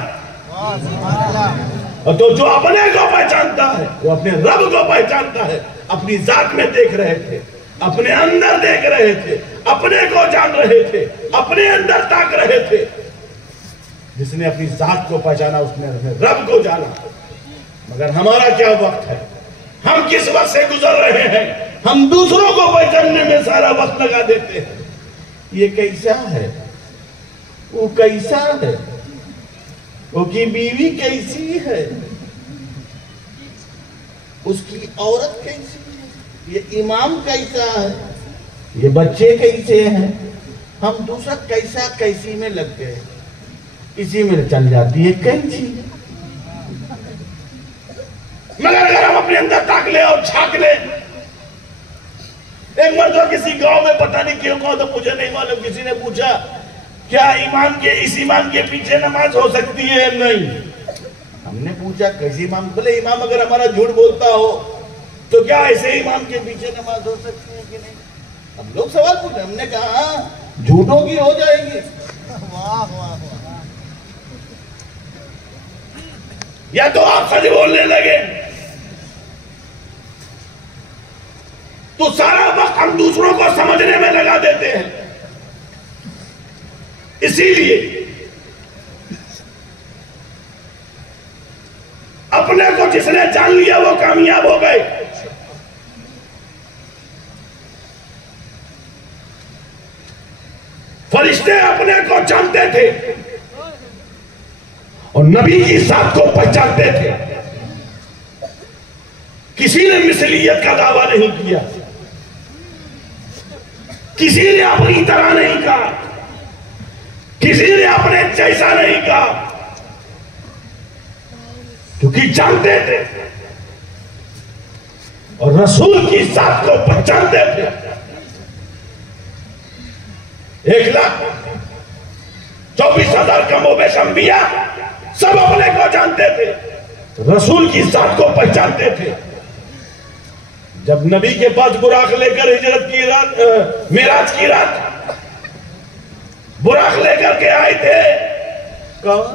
اور تو جو اپنے کو پہچانتا ہے وہ اپنے رب کو پہچانتا ہے۔ اپنی ذات میں دیکھ رہے تھے، اپنے اندر دیکھ رہے تھے، اپنے کو جان رہے تھے، اپنے اندر تاک رہے تھے۔ جس نے اپنی ذات کو پہچانا اس نے اپنے رب کو جانا۔ مگر ہمارا کیا وقت ہے، ہم کس وقت سے گزر رہے ہیں، ہم دوسروں کو پہچاننے میں سارا وقت لگا دیتے ہیں۔ یہ کیسا ہے، وہ کیسا ہے، وہ کی بیوی کیسی ہے، اس کی عورت کیسی ہے، یہ امام کیسا ہے، یہ بچے کیسے ہیں۔ ہم دوسرا کیسا کیسی میں لگ گئے، اسی میں چل جاتی ہے کینچی۔ مگر اگر ہم اپنے اندر تاک لیں اور جھانک لیں، ایک مرتبہ کسی گاؤں میں پتہ نہیں کیوں کہا تو مجھے نہیں معلوم، کسی نے پوچھا کیا اس امام کے پیچھے نماز ہو سکتی ہے؟ نہیں۔ ہم نے پوچھا کیسے امام؟ بولے امام اگر ہمارا جھوٹ بولتا ہو تو کیا ایسے امام کے پیچھے نماز ہو سکتی ہے کہ نہیں؟ ہم لوگ سوال پوچھے، ہم نے کہا جھوٹوں کی ہو جائے گی، یا تو آپ سچ بولنے لگے۔ تو سارا وقت ہم دوسروں کو سمجھنے میں لگا دیتے ہیں۔ اسی لیے اپنے کو جس نے جان لیا وہ کامیاب ہو گئے۔ فرشتے اپنے کو جانتے تھے اور نبی کی ذات کو پہچانتے تھے۔ کسی نے مثلیت کا دعویٰ نہیں کیا، کسی نے اپنی طرح نہیں کہا، کسی نے اپنے جیسا نہیں کہا، کیونکہ جانتے تھے اور رسول کی ذات کو پہچانتے تھے۔ 1,24,000 کم و بیش انبیاء سب اپنے کو جانتے تھے، رسول کی ذات کو پہچانتے تھے۔ جب نبی کے پاس براق لے کر ہجرت کی رات، معراج کی رات براق لے کر کے آئے تھے، کون؟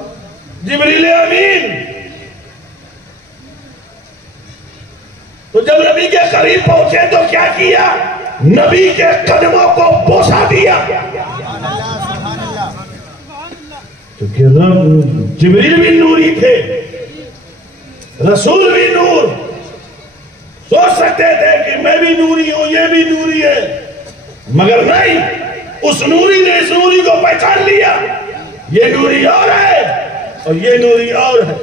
جبریل امین۔ تو جب نبی کے قریب پہنچے تو کیا کیا؟ نبی کے قدموں کو بوسا دیا. کیونکہ جبریل بھی نوری تھے، رسول بھی نور. سوچ سکتے تھے کہ میں بھی نوری ہوں، یہ بھی نوری ہے، مگر نہیں. اس نوری نے اس نوری کو پہچان لیا. یہ نوری اور ہے اور یہ نوری اور ہے.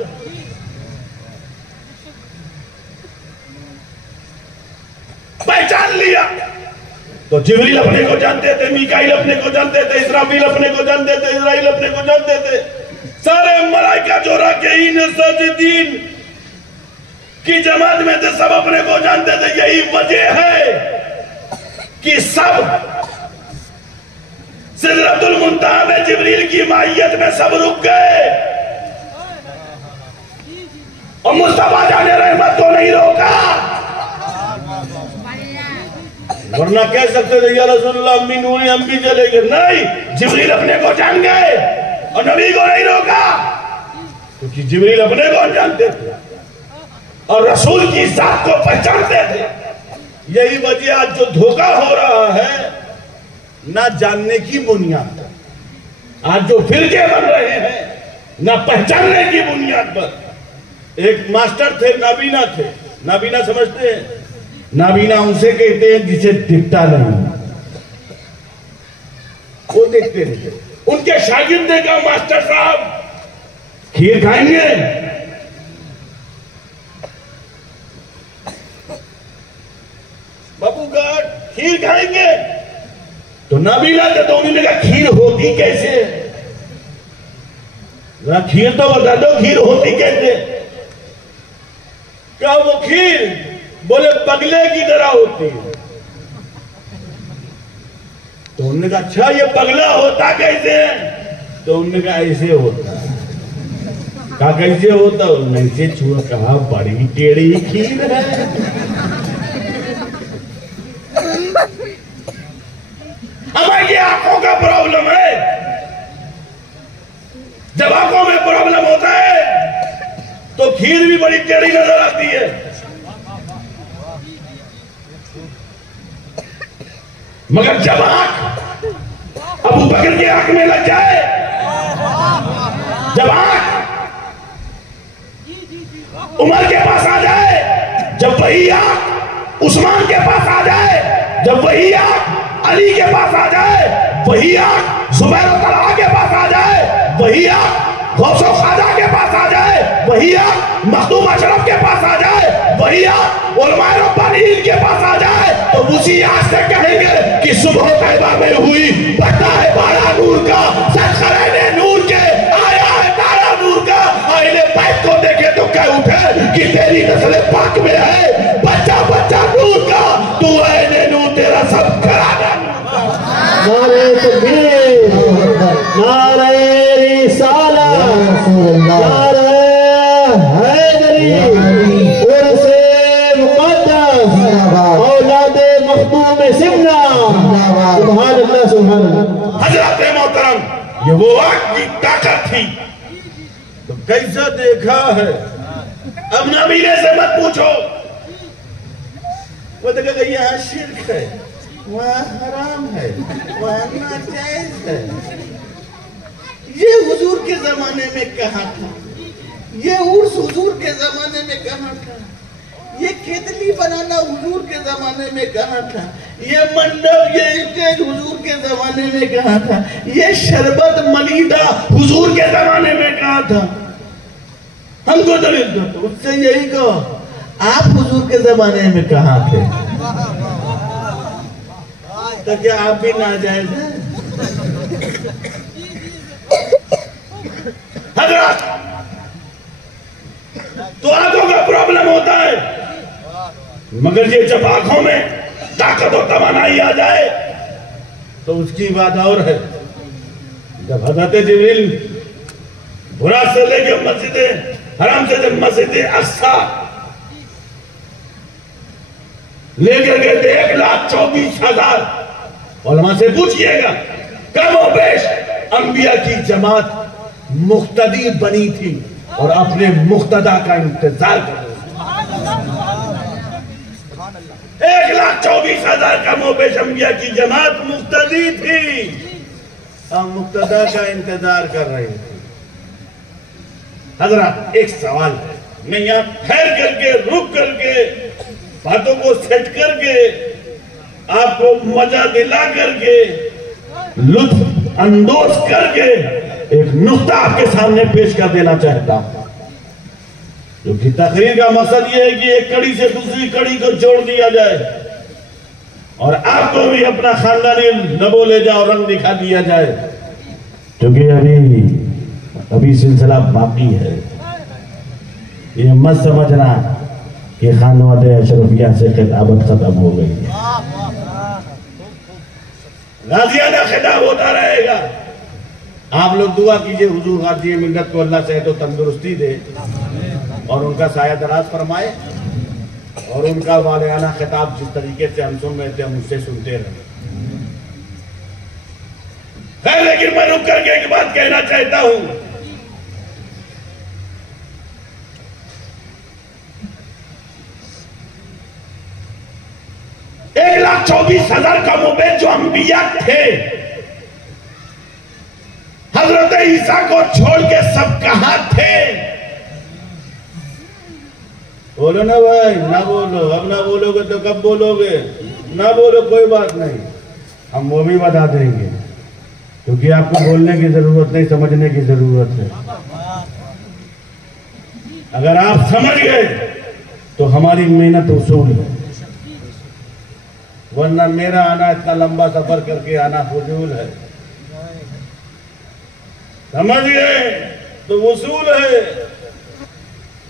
پہچان لیا. تو جبریل اپنے کو جانتے تھے، میکائیل اپنے کو جانتے تھے، اسرافیل اپنے کو جانتے تھے، اسرائیل اپنے کو جانتے تھے. سارے ملائکہ جو راکعین ساجدین کی جماعت میں تھے، سب اپنے کو جانتے تھے. یہی وجہ ہے کہ سب سدرۃ المنتہا میں جبریل کی معیت میں سب رک گئے اور مصطفیٰ جان رحمت کو نہیں روکا. ورنہ کہہ سکتے تھے یا رسول اللہ امی نوری ہم بھی چلے گئے. نہیں، جبریل اپنے کو جان گئے اور نبی کو نہیں روکا، کیونکہ جبریل اپنے کو جانتے تھے اور رسول کی ذات کو پہچانتے تھے. یہی وجہ آج جو دھوکہ ہو رہا ہے نہ جاننے کی بنیاد پر، آج جو فرقے بن رہے ہیں نہ پہچاننے کی بنیاد پر. ایک ماسٹر تھے، نابینا تھے. نابینا سمجھتے ہیں؟ نابینا ان سے کہتے ہیں جسے دکھتا نہیں، وہ دیکھتے نہیں. ان کے شاگرد نے کہا ماسٹر صاحب کھیر کھائیں گے؟ بابو کہا کھیر کھائیں گے؟ تو نابینا تو انہوں نے کہا کھیر ہوتی کیسے؟ کھیر تو بتا دو، کھیر ہوتی کیسے؟ کہا وہ کھیر بولے بگلے کی طرح ہوتی ہے. تو انہوں نے کہا اچھا یہ بگلا ہوتا کیسے؟ تو انہوں نے کہا ایسے ہوتا. کہا کیسے ہوتا؟ انہوں نے ایسے چھوڑا. کہا بڑی ٹیڑھی کھیر ہے. ہمیں یہ آنکھوں کا پرابلم ہے. جب آنکھوں میں پرابلم ہوتا ہے تو کھیر بھی بڑی ٹیڑھی نظر آتی ہے. مگر جب آنکھ ابو بکر کی آنکھ میں لگ جائے، جب آنکھ عمر کے پاس آ جائے، جب وہی آنکھ عثمان کے پاس آ جائے، جب وہی آنکھ علی کے پاس آ جائے، وہی آنکھ زبیر و طلحہ کے پاس آ جائے، وہی آنکھ غوث و خواجہ کے پاس آ جائے، وہی آنکھ مخدوم اشرف کے پاس آ جائے، وہی آنکھ علماء ربانیین کے پاس آ جائے، تو اسی آنکھ سے کہیں گے کہ صبح طیبہ میں ہوئی بٹا ہے بارہ نور کا، سچخرین نور کے آیا ہے تارا نور کا. اہل بیت کو دیکھے تو کہہ اٹھے کہ تیری نسل پاک میں ہے بچہ بچہ نور کا. تو اہل نور تیرا سب گھرانہ نور. نعرہ تکبیر، نعرہ رسالت، نعرہ حیدری، عرس مقدس، اولاد مخدوم سمنہ. سبحان اللہ سبحان اللہ. حضرت محترم یہ وہ آنکھ کی طاقت تھی. تو کیسا دیکھا ہے؟ اب نبینے سے مت پوچھو. وہ تو کہا یہاں شرک ہے، وہاں حرام ہے، وہاں ناجائز ہے. یہ حضور کے زمانے میں کہاں تھا؟ یہ عرس حضور کے زمانے میں کہاں تھا؟ یہ کھیتلی بنانا حضور کے زمانے میں کہاں تھا؟ یہ منڈپ یہ اسٹیج حضور کے زمانے میں کہاں تھا؟ یہ شربت ملیدہ حضور کے زمانے میں کہاں تھا؟ ہم کو دلیل دو. تو اس سے یہی کہو آپ حضور کے زمانے میں کہاں تھے؟ تو کیا آپ بھی ناجائز ہیں؟ حضرت تو آنکھوں کا پرابلم ہوتا ہے، مگر یہ جب آنکھوں میں طاقت و توانائی آ جائے تو اس کی بات اور ہے. جب حضرت جبریل براق سے لے کے مسجد حرام سے جب مسجد اقصی لے کے گئے تھے 1,24,000. علماء سے پوچھئے گا کم و بیش انبیاء کی جماعت مقتدی بنی تھی اور اپنے مقتدہ کا انتظار کر رہے تھے. 1,24,000 کا موبیش انبیاء کی جماعت مقتدی تھی، ہم مقتدہ کا انتظار کر رہے تھے۔ حضرات ایک سوال ہے، میں یہاں ٹھہر کر کے رک کر کے باتوں کو سیٹ کر کے آپ کو مزہ دلا کر کے لطف اندوز کر کے ایک نقطہ آپ کے سامنے پیش کر دینا چاہتا ہوں، جو کہ تقریر کا مقصد یہ ہے کہ ایک کڑی سے دوسری کڑی کو جوڑ دیا جائے اور آپ کو بھی اپنا خاندانی لبو لے جاؤ رنگ دکھا دیا جائے، کیونکہ ابھی سلسلہ باقی ہے۔ یہ مت سمجھنا کہ خانواد اشرفیہ سے خطابت ختم ہو گئی ہے، غازیانہ خطاب ہوتا رہے گا۔ آپ لوگ دعا کیجئے حضور غازی ملت کو اللہ صحت و تندرستی دے اور ان کا سایہ دراز فرمائے، اور ان کا والیانہ خطاب جس طریقے سے ہم سن رہے تھے ہم اس سے سنتے رہے۔ خیر، لیکن میں رک کر کے ایک بات کہنا چاہتا ہوں، 1,24,000 کا موبیل جو انبیاء تھے، حضرت عیسیٰ کو چھوڑ کے سب کہاں تھے؟ بولو نا بھائی، نہ بولو، اب نہ بولو گے تو کب بولو گے؟ نہ بولو کوئی بات نہیں، ہم وہ بھی بتا دیں گے، کیونکہ آپ کو بولنے کی ضرورت نہیں، سمجھنے کی ضرورت ہے۔ اگر آپ سمجھ گئے تو ہماری محنت اصول ہے، ورنہ میرا آنا اتنا لمبا سفر کر کے آنا فضول ہے۔ سمجھ گئے تو وصول ہے،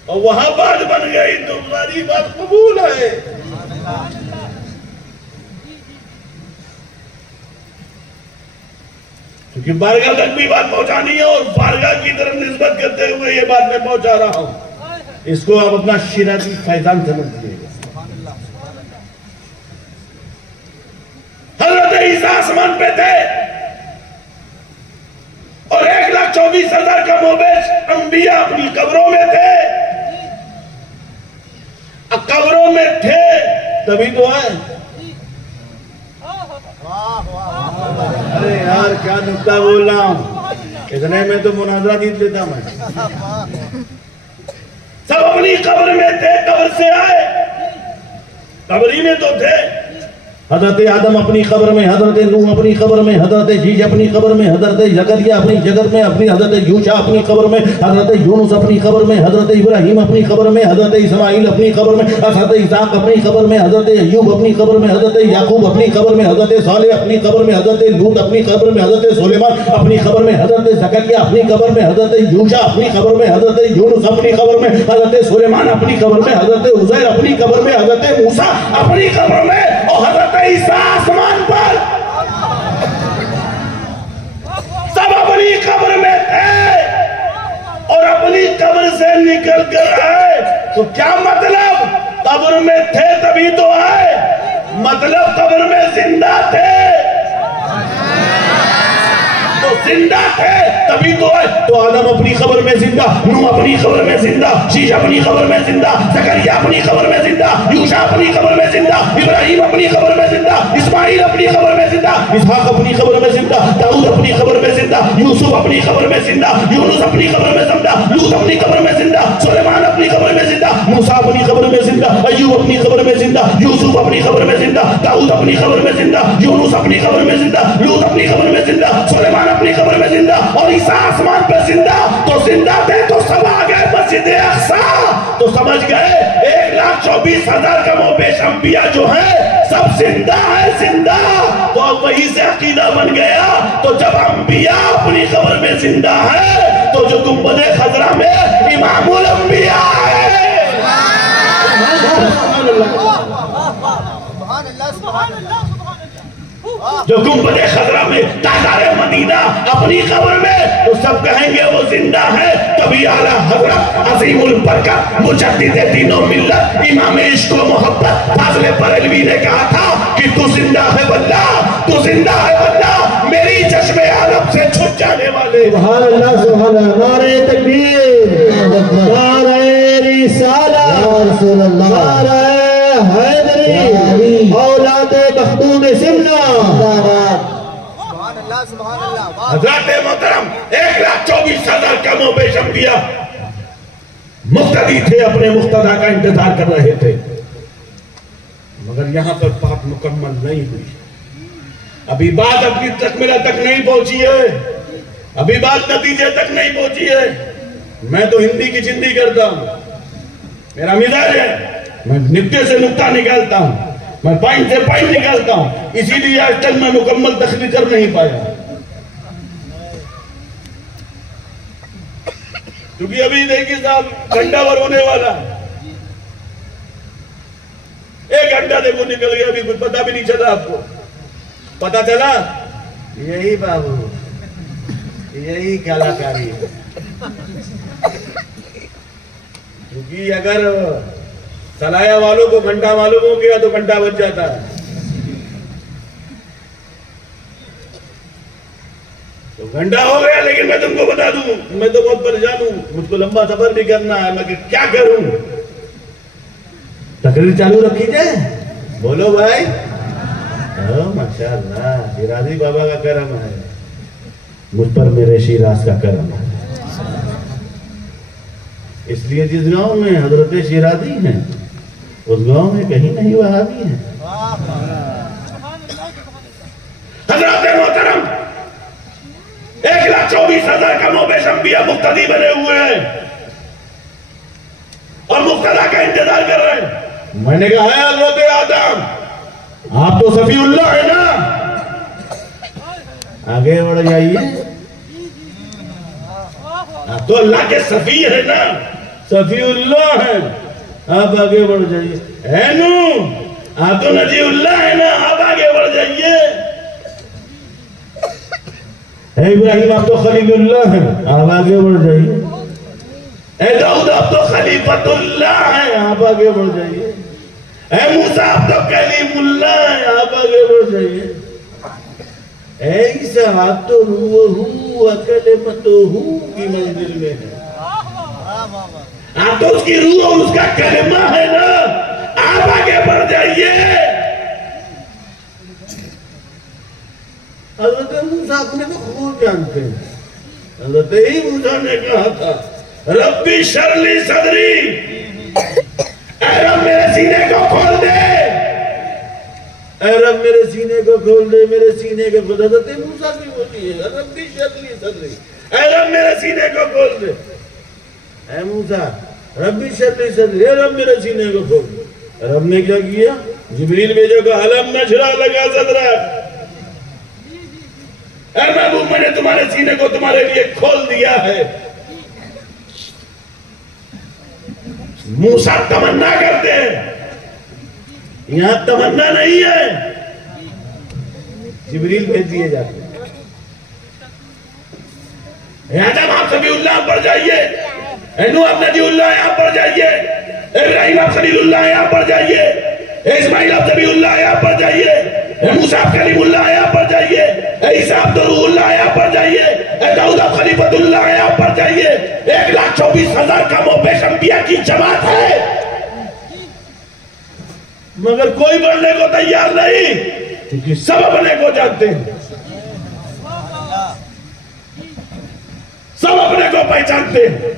اور وہاں بات بن گئی تو ہماری بات قبول ہے۔ کیونکہ بارگاہ تک بھی بات پہنچانی ہے، اور بارگاہ کی طرف نسبت کرتے ہوئے یہ بات میں پہنچا رہا ہوں، اس کو آپ اپنا شیرازی فیضان سمجھئے گا۔ حضرت عیسیٰ آسمان پہ تھے اور 1,24,000 کا موبیش انبیاء اپنی قبروں میں تھے، قبروں میں تھے تبھی تو آئے۔ ارے یار کیا نکتہ بول رہا ہوں، اتنے میں تو مناظرہ جیت لیتا میں۔ سب اپنی قبر میں تھے، قبر سے آئے، قبری میں تو تھے۔ حضرت آدم اپنی قبر میں، حضرت نوح اپنی قبر میں، حضرت شیش اپنی قبر میں، حضرت زکریا اپنی جگہ میں، حضرت یوشع اپنی قبر میں، حضرت یونس اپنی قبر میں، حضرت ابراہیم اپنی قبر میں، حضرت اسماعیل اپنی قبر میں، حضرت اسحاق اپنی قبر میں، حضرت ایوب اپنی قبر میں، حضرت یعقوب اپنی قبر میں، حضرت صالح اپنی قبر میں، حضرت لوط اپنی قبر میں، حضرت سلیمان اپنی قبر میں، حضرت زکریا اپنی قبر میں، حضرت یوشع اپنی قبر میں، حضرت یونس اپنی قبر میں، حضرت سلیمان اپنی قبر میں، حضرت عزیر اپنی قبر میں، حضرت موسیٰ اپنی قبر میں، اور حضرت عیسیٰ آسمان پر سب اپنی قبر میں تھے اور اپنی قبر سے نکل کر آئے۔ تو کیا مطلب؟ قبر میں تھے تبھی تو آئے، مطلب قبر میں زندہ تھے، تو زندہ تھے تبھی تو آئے۔ تو آدم اپنی قبر میں زندہ، نوح اپنی قبر میں زندہ، شیش اپنی قبر میں زندہ، زکریا اپنی قبر میں زندہ، یوشع اپنی قبر میں زندہ، ابراہیم اپنی قبر میں زندہ، اسماعیل اپنی قبر میں زندہ، اسحاق اپنی قبر میں زندہ، داؤد اپنی قبر میں زندہ، یوسف اپنی قبر میں زندہ، یونس اپنی قبر میں زندہ، لوط اپنی قبر میں زندہ، سلیمان اپنی قبر میں زندہ، موسیٰ اپنی قبر میں زندہ، ایوب اپنی قبر میں زندہ، یوسف اپنی قبر میں زندہ، داؤد اپنی قبر میں زندہ، یونس اپنی قبر میں زندہ، لوط اپنی قبر میں زندہ، سلیمان اپنی قبر میں زندہ، اور عیسیٰ آسمان پہ زندہ۔ تو زندہ تھے تو سب آگئے مسجد اقصیٰ، تو سمجھ گئے 1,24,000 کا موبیش انبیاء جو ہیں سب زندہ ہے، زندہ۔ تو اب وہی سے عقیدہ بن گیا، تو جب انبیاء اپنی قبر میں زندہ ہے تو جو گنبد خضرا میں امام الانبیاء ہے۔ جو گنبد خضرا میں تاجدار مدینہ اپنی قبر میں، تو سب کہیں گے وہ زندہ ہے۔ کبھی اعلیٰ حضرت عظیم البرکت مجدد دین و ملت امام عشق و محبت فاضل بریلوی نے کہا تھا کہ تو زندہ ہے واللہ، تو زندہ ہے واللہ، میری چشم عالم سے چھٹ جانے والے۔ سبحان اللہ، سبحان اللہ، نعرہ تکبیر، نعرہ رسالہ، نعرہ حیدری اولاد مخدوم سمنا حضرات محترم 1,24,000 کا موبیش انبیاء مقتدی تھے، اپنے مقتدہ کا انتظار کر رہے تھے، مگر یہاں پر بات مکمل نہیں ہوئی، ابھی بات اپنی تکملہ تک نہیں پہنچی ہے، ابھی بات نتیجے تک نہیں پہنچی ہے۔ میں تو ہندی کی چندی کرتا ہوں، میرا مزاج ہے، میں نکتے سے نکتہ نکالتا ہوں، میں پائنٹ سے پائنٹ نکالتا ہوں، اسی لیے آج تک میں مکمل تخلیق کر نہیں پایا، کیونکہ ابھی دیکھیے صاحب گھنٹہ بھر ہونے والا، 1 گھنٹہ دیکھو نکل گیا، ابھی کچھ پتہ بھی نہیں چلا، آپ کو پتہ چلا؟ یہی بابو، یہی کلاکاری ہے، کیونکہ اگر سلایہ والوں کو گھنٹہ معلوم ہو گیا تو گھنٹہ بچ جاتا ہے، تو گھنٹہ ہو گیا، لیکن میں تم کو بتا دوں، میں تو بہت پریشان ہوں، مجھ کو لمبا سفر بھی کرنا ہے، میں کیا کروں؟ تقریر چالو رکھی جائے؟ بولو بھائی، ماشاءاللہ شیرازی بابا کا کرم ہے، مجھ پر میرے شیراز کا کرم ہے، اس لیے جس گاؤں میں حضرت شیرازی ہیں اس گاؤں میں کہیں نہیں وہابی ہیں۔ حضرات محترم 1,24,000 کا موبیش انبیاء مقتدی بنے ہوئے ہیں اور مقتدہ کا انتظار کر رہے ہیں۔ میں نے کہا ہے حضرت آدم آپ تو صفی اللہ ہے نا، آگے بڑھ جائیے، آپ تو اللہ کے صفی ہے نا، صفی اللہ ہے، آپ آگے بڑھ جائیے، اے نو آپ تو نجی اللہ ہے نا، آپ آگے بڑھ جائیے، اے ابراہیم آپ تو خلیل اللہ ہیں، آپ آگے بڑھ جائیے، اے داؤد آپ تو خلیفت اللہ ہیں، آپ آگے بڑھ جائیے، اے موسیٰ آپ تو کلیم اللہ ہیں، آپ آگے بڑھ جائیے، اے عیسیٰ آپ تو روح و کلمتہ کی منزل میں ہیں، آپ تو اس کی روح اور اس کا کلمہ ہے نا، آپ آگے بڑھ جائیے۔ حضرت موسیٰ اپنے کو خوب جانتے ہیں، حضرت ہی موسیٰ نے کہا تھا ربی اشرح لی صدری، اے رب میرے سینے کو کھول دے، اے رب میرے سینے کو کھول دے، میرے سینے کو کھول دے، حضرت موسیٰ کی بولی ہے ربی اشرح لی صدری، اے رب میرے سینے کو کھول دے، اے موسیٰ ربی اشرح لی صدری، اے رب میرے سینے کو کھول دے، رب نے کیا کیا؟ جبریل بھیجو کہ الم نشرح لک صدرک، اے محبوب میں نے تمہارے سینے کو تمہارے لیے کھول دیا ہے۔ موسیٰ تمنا کرتے ہیں، یہاں تمنا نہیں ہے، جبریل بھیج دیے جاتے ہیں، اے آدم آپ صفی اللہ پر جائیے، اے نوح آپ نجی اللہ یہاں پر جائیے، اے ابراہیم آپ خلیل اللہ یہاں پر جائیے، اے اسماعیل آپ صفی اللہ یہاں پر جائیے، اے موسیٰ آپ کلیم اللہ یہاں پر جائیے، اے عیسیٰ آپ تو روح اللہ یہاں پر جائیے، اے داؤد آپ خلیفت اللہ یہاں پر جائیے۔ 1,24,000 کا موبیش انبیاء کی جماعت ہے، مگر کوئی بڑھنے کو تیار نہیں، کیونکہ سب اپنے کو جانتے ہیں، سب اپنے کو پہچانتے ہیں،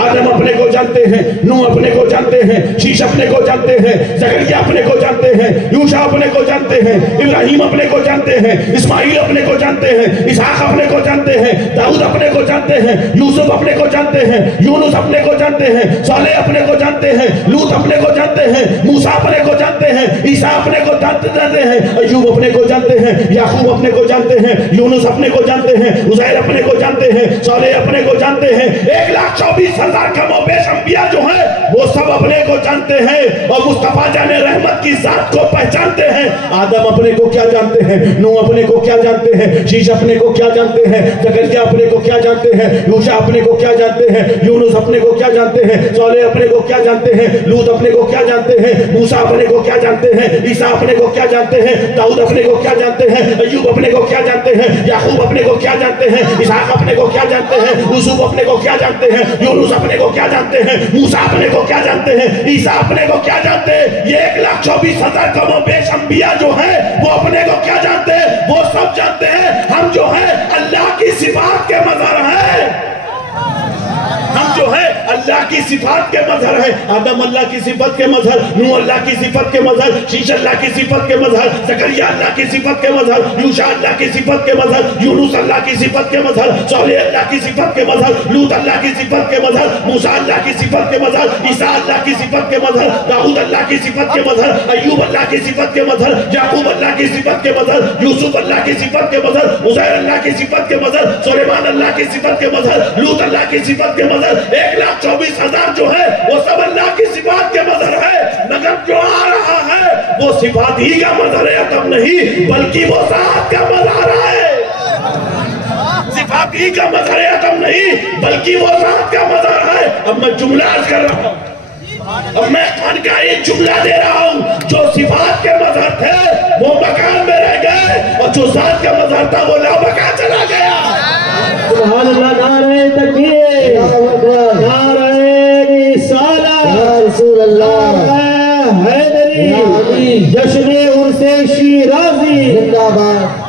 آدم اپنے کو جانتے ہیں، نوح اپنے کو جانتے ہیں، شیش اپنے کو جانتے ہیں، زکریا اپنے کو جانتے ہیں، یوشع اپنے کو جانتے ہیں، ابراہیم اپنے کو جانتے ہیں، اسماعیل اپنے کو جانتے ہیں، اسحاق اپنے کو جانتے ہیں، داؤد اپنے کو جانتے ہیں، یوسف اپنے کو جانتے ہیں، یونس اپنے کو جانتے ہیں، صالح اپنے کو جانتے ہیں، لوط اپنے کو جانتے ہیں، موسیٰ اپنے کو جانتے ہیں، عیسیٰ اپنے کو جانتے ہیں، ایوب اپنے کو جانتے ہیں، یعقوب اپنے کو جانتے ہیں، یونس اپنے کو جانتے ہیں، عزیر اپنے کو جانتے ہیں، صالح اپنے کو جانتے ہیں۔ 1,24,000 کا موبیش انبیاء جو ہیں وہ سب اپنے کو جانتے ہیں اور مصطفیٰ جان رحمت کی ذات کو پہچانتے ہیں۔ آدم اپنے کو کیا جانتے ہیں، نوح اپنے کو کیا جانتے ہیں، شیش اپنے کو کیا جانتے ہیں، زکریا اپنے کو کیا جانتے ہیں، یوشع اپنے کو کیا جانتے ہیں، یونس اپنے کو کیا جانتے ہیں، صالح اپنے کو کیا جانتے ہیں، لوط اپنے کو کیا جانتے ہیں، موسیٰ اپنے کو کیا جانتے ہیں، عیسیٰ اپنے کو کیا جانتے ہیں، داؤد اپنے کو کیا جانتے ہیں، ایوب اپنے کو کیا جانتے ہیں، یعقوب اپنے کو کیا جانتے ہیں، اسحاق اپنے کو کیا جانتے ہیں، یوسف اپنے اپنے کو کیا جانتے ہیں؟ یونس اپنے کو کیا جانتے ہیں؟ موسیٰ اپنے کو کیا جانتے ہیں؟ عیسیٰ اپنے کو کیا جانتے ہیں؟ یہ 1,24,000 کم و بیش انبیاء جو ہیں وہ اپنے کو کیا جانتے ہیں؟ وہ سب جانتے ہیں ہم جو ہیں اللہ کی صفات کے مظہر ہیں. ہم جو ہے اللہ کی صفات کے مظہر ہیں. آدم اللہ کی صفت کے مظہر، نوح اللہ کی صفت کے مظہر، شیش اللہ کی صفت کے مظہر، زکریا اللہ کی صفت کے مظہر، یوشع اللہ کی صفت کے مظہر، یونس اللہ کی صفت کے مظہر، صالح اللہ کی صفت کے مظہر، لوط اللہ کی صفت کے مظہر، موسیٰ اللہ کی صفت کے مظہر، عیسیٰ اللہ کی صفت کے مظہر، داؤد اللہ کی صفت کے مظہر، ایوب اللہ کی صفت کے مظہر، یعقوب اللہ کی صفت کے مظہر، یوسف اللہ کی صفت کے مظہر، عزیر اللہ کی صفت کے مظہر، سلیمان اللہ کی صفت کے مظہر، لوط اللہ کی صفت کے مظہر. 1,24,000 جو ہے وہ سب اللہ کی صفات کے مظہر ہے. مگر جو آ رہا ہے وہ صفات ہی کا مظہر ہے، اتم نہیں بلکہ وہ ذات کا مظہر ہے. صفات ہی کا مظہر ہے، اتم نہیں بلکہ وہ ذات کا مظہر ہے. اب میں جملہ عرض کر رہا ہوں، اب میں خان کا ایک جملہ دے رہا ہوں. جو صفات کے مظہر تھے وہ مکان میں رہ گئے، اور جو ذات کا مظہر تھا وہ لامکان چلا گیا. سبحان اللہ. نعرہ تکبیر، نعرہ رسالت، یا رسول اللہ، نعرہ حیدری، جشن عرس شیرازی زندہ باد.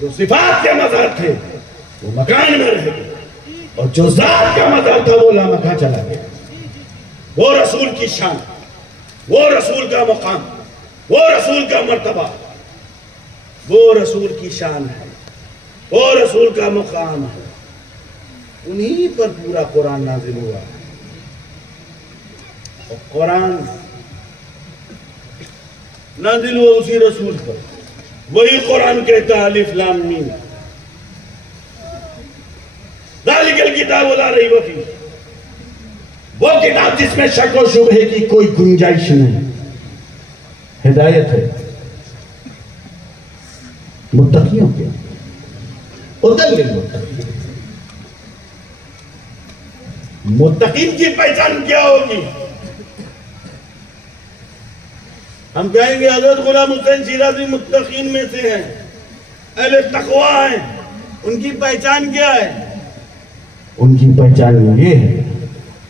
جو صفات کے مظہر تھے وہ مکان میں رہ گئے، اور جو ذات کا مظہر تھا وہ لامکان چلا گیا. وہ رسول کی شان، وہ رسول کا مقام، وہ رسول کا مرتبہ، وہ رسول کی شان ہے، وہ رسول کا مقام ہے. انہی پر پورا قرآن نازل ہوا. اور قرآن نازل ہوا اسی رسول پر. وہی قرآن کہتا ہے الف لام میم ذالک الکتاب لا ریب فیہ. وہ کتاب جس میں شک و شبہے کی کوئی گنجائش نہیں. ہدایت ہے متقیوں کے، ادل للمتقین. متقین کی پہچان کیا ہوگی؟ ہم کہیں گے حضرت غلام حسین شیرازی متقین میں سے ہیں، اہل تقوی ہیں. ان کی پہچان کیا ہے؟ ان کی پہچان یہ ہے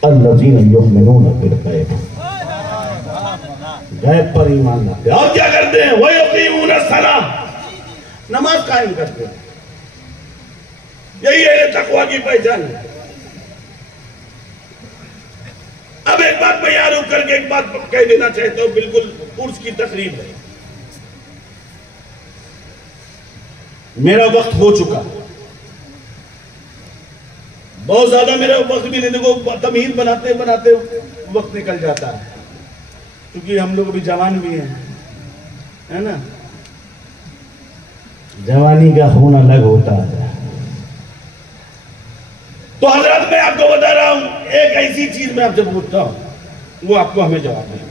الذین یؤمنون بالغیب، غیب پر ایمان لاتے ہیں. اور کیا کرتے ہیں؟ وَيُقِيمُونَ الصَّلَاةَ، نماز قائم کرتے ہیں. یہی ہے تقوی کی پہچان ہے. اب ایک بات میں یہاں رک کر کے ایک بات کہہ دینا چاہتا ہوں، بالکل عرس کی تقریب ہے. میرا وقت ہو چکا، بہت زیادہ میرا وقت بھی نہیں. دیکھو تمہید بناتے بناتے وقت نکل جاتا ہے، کیونکہ ہم لوگ بھی جوان بھی ہیں، ہے نا. جوانی کا خون الگ ہوتا ہے. تو حضرات میں آپ کو بتا رہا ہوں، ایک ایسی چیز میں آپ سے پوچھتا ہوں، وہ آپ کو ہمیں جواب دیں.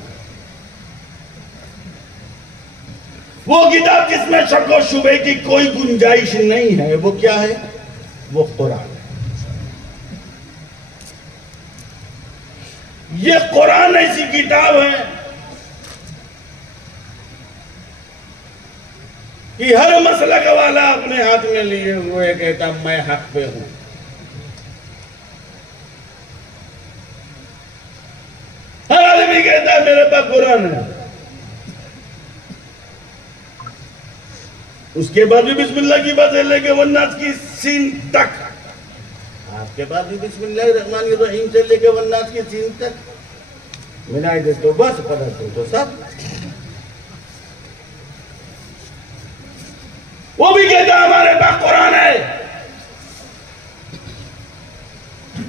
وہ کتاب جس میں شک و شبہ کی کوئی گنجائش نہیں ہے، وہ کیا ہے؟ وہ قرآن. یہ قرآن ایسی کتاب ہے کہ ہر مسلک والا اپنے ہاتھ میں لیے ہوئے کہتا میں حق پہ ہوں. ہر آدمی کہتا ہے میرے پاس قرآن ہے. اس کے بعد بھی بسم اللہ کی بات ہے، لے کے والناس کی سین تک. آپ کے بعد بھی بسم اللہ الرحمن الرحیم سے لے کے والناس کی سین تک ملائی دے تو بس پڑھا تو سب. وہ بھی کہتا ہے ہمارے پاس قرآن ہے.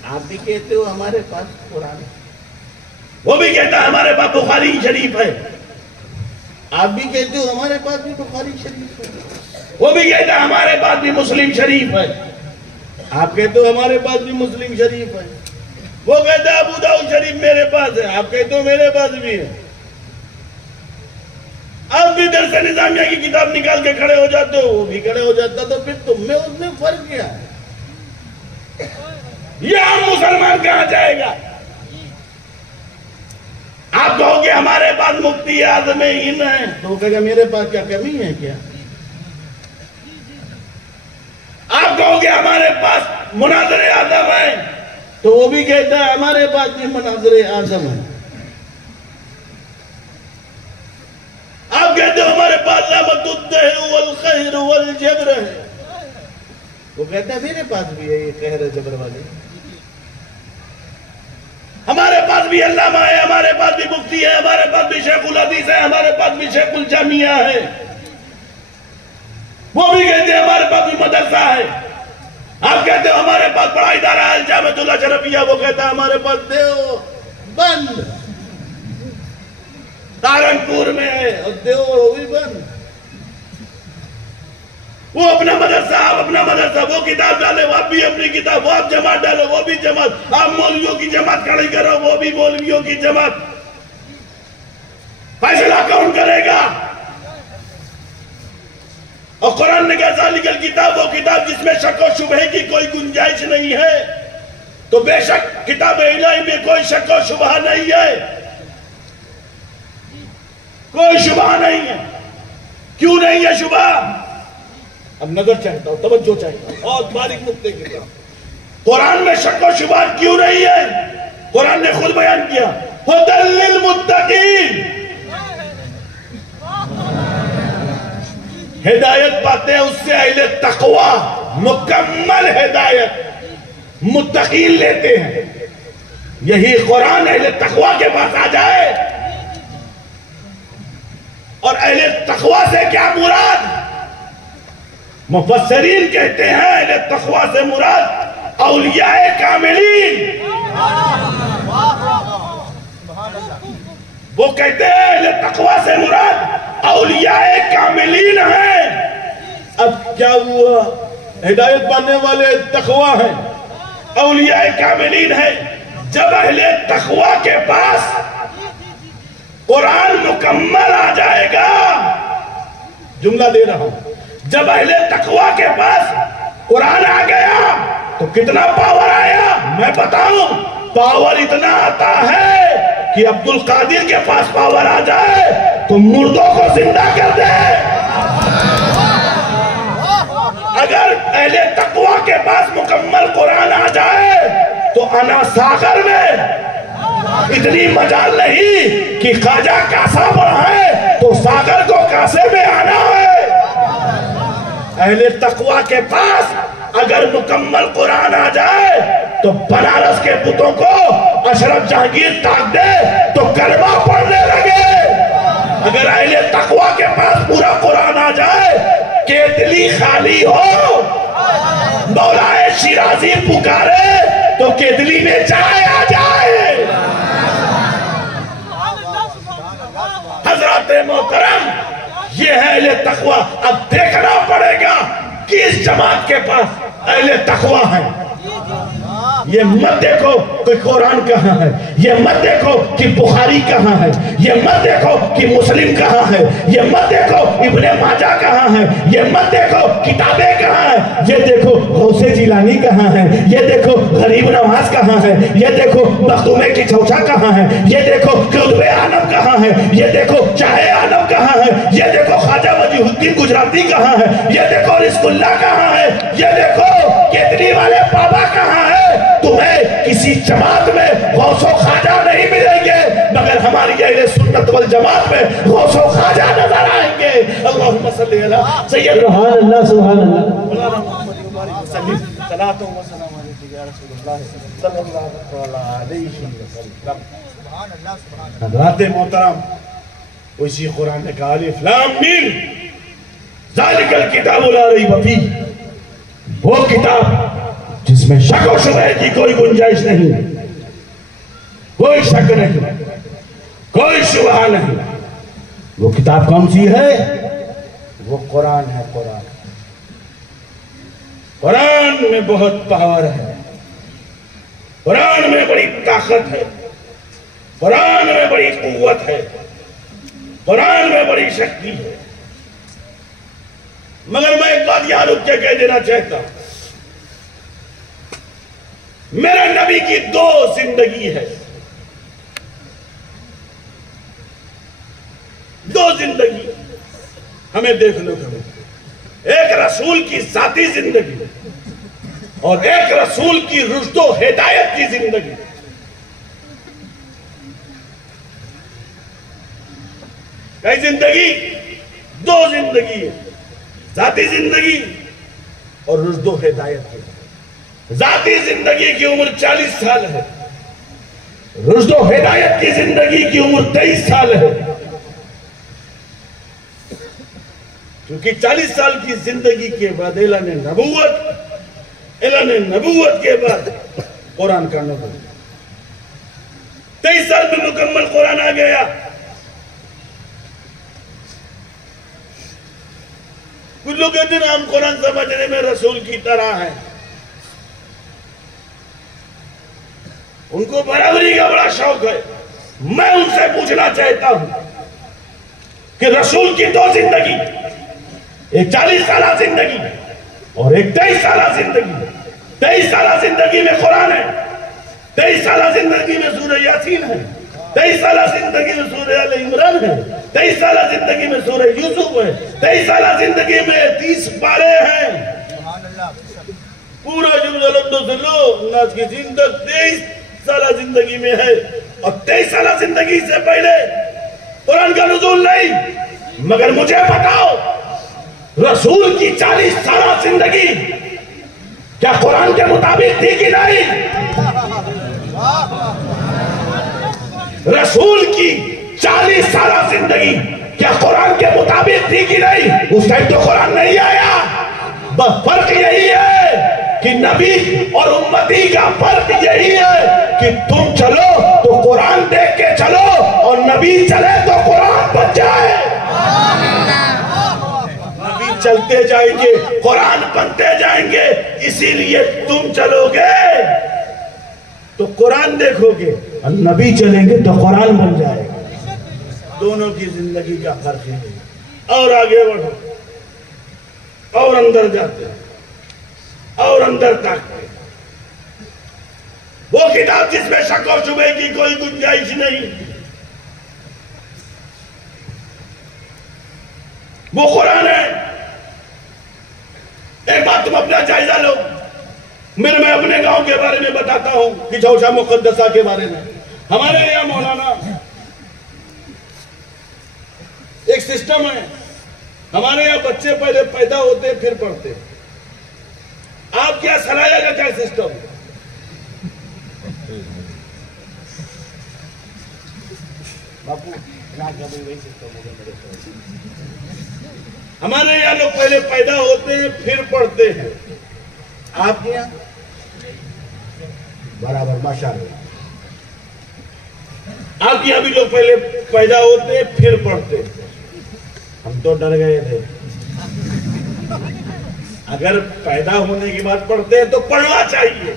آپ بھی کہتے ہو ہمارے پاس قرآن ہے. وہ بھی کہتا ہے ہمارے پاس بخاری شریف ہے. آپ بھی کہتے ہو ہمارے پاس بھی بخاری شریف ہے. وہ بھی کہتا ہے ہمارے پاس بھی مسلم شریف ہے. آپ کہتے ہو ہمارے پاس بھی مسلم شریف ہے. وہ کہتا ہے ابو داؤد شریف میرے پاس ہے. آپ کہتے ہو میرے پاس بھی ہے. آپ بھی درس نظامیہ کی کتاب نکال کے کھڑے ہو جاتے ہو، وہ بھی کھڑے ہو جاتا، تو پھر تم میں اس میں فرق کیا ہے؟ یہ عام مسلمان کہاں جائے گا؟ آپ کہو گے ہمارے پاس مفتی اعظم ہند ہے، تو وہ کہے گا میرے پاس کیا کمی ہے کیا؟ آپ کہو گے ہمارے پاس مناظر اعظم ہیں، تو وہ بھی کہتا ہے ہمارے پاس بھی مناظر اعظم ہیں. آپ کہتے ہو ہمارے پاس لامت الدہر والخیر والجبر ہے، وہ کہتا ہے میرے پاس بھی ہے یہ قہر جبر والے. ہمارے پاس بھی علامہ ہے، ہمارے پاس بھی مفتی ہے، ہمارے پاس بھی شیخ الحدیث ہے، ہمارے پاس بھی شیخ الجامعہ ہے. وہ بھی کہتے ہیں ہمارے پاس بھی مدرسہ ہے. آپ کہتے ہو ہمارے پاس بڑا ادارہ ہے جامعۃ الاشرفیہ، وہ کہتا ہے ہمارے پاس دیوبند سہارنپور میں ہے اور دیوبند. وہ اپنا مدرسہ، آپ اپنا مدرسہ، وہ کتاب ڈالے، وہ بھی اپنی کتاب، وہ آپ جماعت ڈالو، وہ بھی جماعت، آپ مولویوں کی جماعت کھڑی کرو، وہ بھی مولویوں کی جماعت. فیصلہ کون کرے گا؟ اور قرآن نے کہا ذالک الکتاب، وہ کتاب جس میں شک و شبہ کی کوئی گنجائش نہیں ہے. تو بے شک کتاب الہی میں کوئی شک و شبہ نہیں ہے، کوئی شبہ نہیں ہے. کیوں نہیں ہے شبہ؟ اب نظر چاہتا ہوں، توجہ چاہتا ہوں، اور باریک نقطے کی طرف. قرآن میں شک و شبہ کیوں نہیں ہے؟ قرآن نے خود بیان کیا ھدی للمتقین، ہدایت پاتے ہیں اس سے اہل تقوی، مکمل ہدایت متقین لیتے ہیں. یہی قرآن اہل تقوی کے پاس آ جائے. اور اہل تقوی سے کیا مراد؟ مفسرین کہتے ہیں اہل تقوی سے مراد اولیاء کاملین. وہ کہتے ہیں اہل تقوی سے مراد اولیاء کاملین ہیں. اب کیا ہوا؟ ہدایت پانے والے تقوی ہیں، اولیاء کاملین ہیں. جب اہل تقوی کے پاس قرآن مکمل آ جائے گا، جملہ دے رہا ہوں، جب اہل تقوی کے پاس قرآن آ گیا تو کتنا پاور آیا؟ میں بتاؤں، پاور اتنا آتا ہے کہ عبد القادر کے پاس پاور آ جائے تو مردوں کو زندہ کر دے. اگر اہل تقوی کے پاس مکمل قرآن آ جائے تو انا ساغر میں اتنی مجال نہیں کہ خواجہ کاسا بڑھائے تو ساغر کو کاسے میں آنا ہے. اہل تقوی کے پاس اگر مکمل قرآن آ جائے تو بنارس کے بتوں کو اشرف جہانگیر تاک دے تو کلمہ پڑھنے لگے. اگر اہل تقوی کے پاس پورا قرآن آ جائے، کیتلی خالی ہو، مولا شیرازی پکارے تو کیتلی میں چائے آ جائے. حضرات محترم، یہ ہے اہل تقوی. اب دیکھنا پڑے گا کس جماعت کے پاس اہل تقوی ہیں. یہ مت دیکھو کہ قرآن کہاں ہے، یہ مت دیکھو کہ بخاری کہاں ہے، یہ مت دیکھو کہ مسلم کہاں ہے، یہ مت دیکھو ابن ماجہ کہاں ہے، یہ مت دیکھو کتابیں کہاں ہیں. یہ دیکھو غوث جیلانی کہاں ہے، یہ دیکھو غریب نواز کہاں ہے، یہ دیکھو مخدوم کی چوچا کہاں ہے، یہ دیکھو قطب عالم کہاں ہے، یہ دیکھو شاہ عالم کہاں ہے، یہ دیکھو خواجہ وجیہ الدین گجراتی کہاں ہے، یہ دیکھو رزق اللہ کہاں ہے، یہ دیکھو کیتلی والے بابا کہاں ہے. تمہیں کسی جماعت میں غوث و خواجہ نہیں ملیں گے مگر ہماری اہل سنت والجماعت میں غوث و خواجہ نظر آئیں گے. اللہم صلی علی سید سبحان اللہ سبحان اللہ. مولانا محمد مبارک وسلم صلاۃ و سلام علیک یا رسول اللہ صلی اللہ علیہ وسلم. حضرات محترم، اسی قرآن نے کہا الف لام میم ذالک الکتاب لا ریب فیہ، وہ کتاب جس میں شک و شبہ کی کوئی گنجائش نہیں، کوئی شک نہیں، کوئی شبہ نہیں. وہ کتاب کون سی ہے؟ وہ قرآن ہے. قرآن میں بہت پاور ہے، قرآن میں بڑی طاقت ہے، قرآن میں بڑی قوت ہے، قرآن میں بڑی شکتی ہے. مگر میں ایک بات یہاں رک کے کہہ دینا چاہتا ہوں، میرے نبی کی دو زندگی ہے، دو زندگی ہمیں دیکھنے کو ملتی. ایک رسول کی ذاتی زندگی اور ایک رسول کی رشد و ہدایت کی زندگی. کئی زندگی؟ دو زندگی ہے، ذاتی زندگی اور رشد و ہدایت کی. ذاتی زندگی کی عمر 40 سال ہے، رشد و ہدایت کی زندگی کی عمر 23 سال ہے. کیونکہ 40 سال کی زندگی کے بعد اعلان نبوت کے بعد قرآن کا نزول. 23 سال میں مکمل قرآن آ گیا. کچھ لوگ کہتے ہیں ہم قرآن سمجھنے میں رسول کی طرح ہیں. ان کو برابری کا بڑا شوق ہے. میں ان سے پوچھنا چاہتا ہوں کہ رسول کی دو زندگی، ایک 40 سالہ زندگی اور ایک 23 سالہ زندگی. 23 سالہ زندگی میں قرآن ہے، 23 سالہ زندگی میں سورہ یاسین ہے، 23 سالہ زندگی میں سورہ آل عمران ہے، 23 سالہ زندگی میں سورہ یوسف ہے، 23 سالہ زندگی میں 30 پارے ہیں. پورا ناس کی زندگی 23 سالہ زندگی میں ہے. اور 23 سالہ زندگی سے پہلے قرآن کا نزول نہیں. مگر مجھے بتاؤ رسول کی 40 سالہ زندگی کیا قرآن کے مطابق تھی کہ نہیں؟ رسول کی 40 سالہ زندگی کیا قرآن کے مطابق تھی کہ نہیں؟ اس ٹائم تو قرآن نہیں آیا. بس فرق یہی ہے کہ نبی اور امتی کا فرق یہی ہے کہ تم چلو تو قرآن دیکھ کے چلو اور نبی چلے تو قرآن بن جائے. نبی چلتے جائیں گے قرآن بنتے جائیں گے. اسی لیے تم چلو گے تو قرآن دیکھو گے اور نبی چلیں گے تو قرآن بن جائے گا. دونوں کی زندگی کا فرق ہے. اور آگے بڑھو اور اندر جاتے ہیں اور اندر تاکتے. وہ کتاب جس میں شک و شبہ کی کوئی گنجائش نہیں، وہ قرآن ہے. ایک بات تم اپنا جائزہ لو. میں اپنے گاؤں کے بارے میں بتاتا ہوں کہ جوشہ مقدسہ کے بارے میں. ہمارے یہاں مولانا ایک سسٹم ہے. ہمارے یہاں بچے پہلے پیدا ہوتے پھر پڑھتے. آپ کیا سلایا کا کیا سسٹم؟ ہمارے یہاں لوگ پہلے پیدا ہوتے ہیں پھر پڑھتے ہیں. آپ کے یہاں برابر ماشاءاللہ. آپ کے یہاں بھی لوگ پہلے پیدا ہوتے ہیں پھر پڑھتے ہیں. ہم تو ڈر گئے تھے. اگر پیدا ہونے کی بات پڑھتے ہیں تو پڑھنا چاہیے.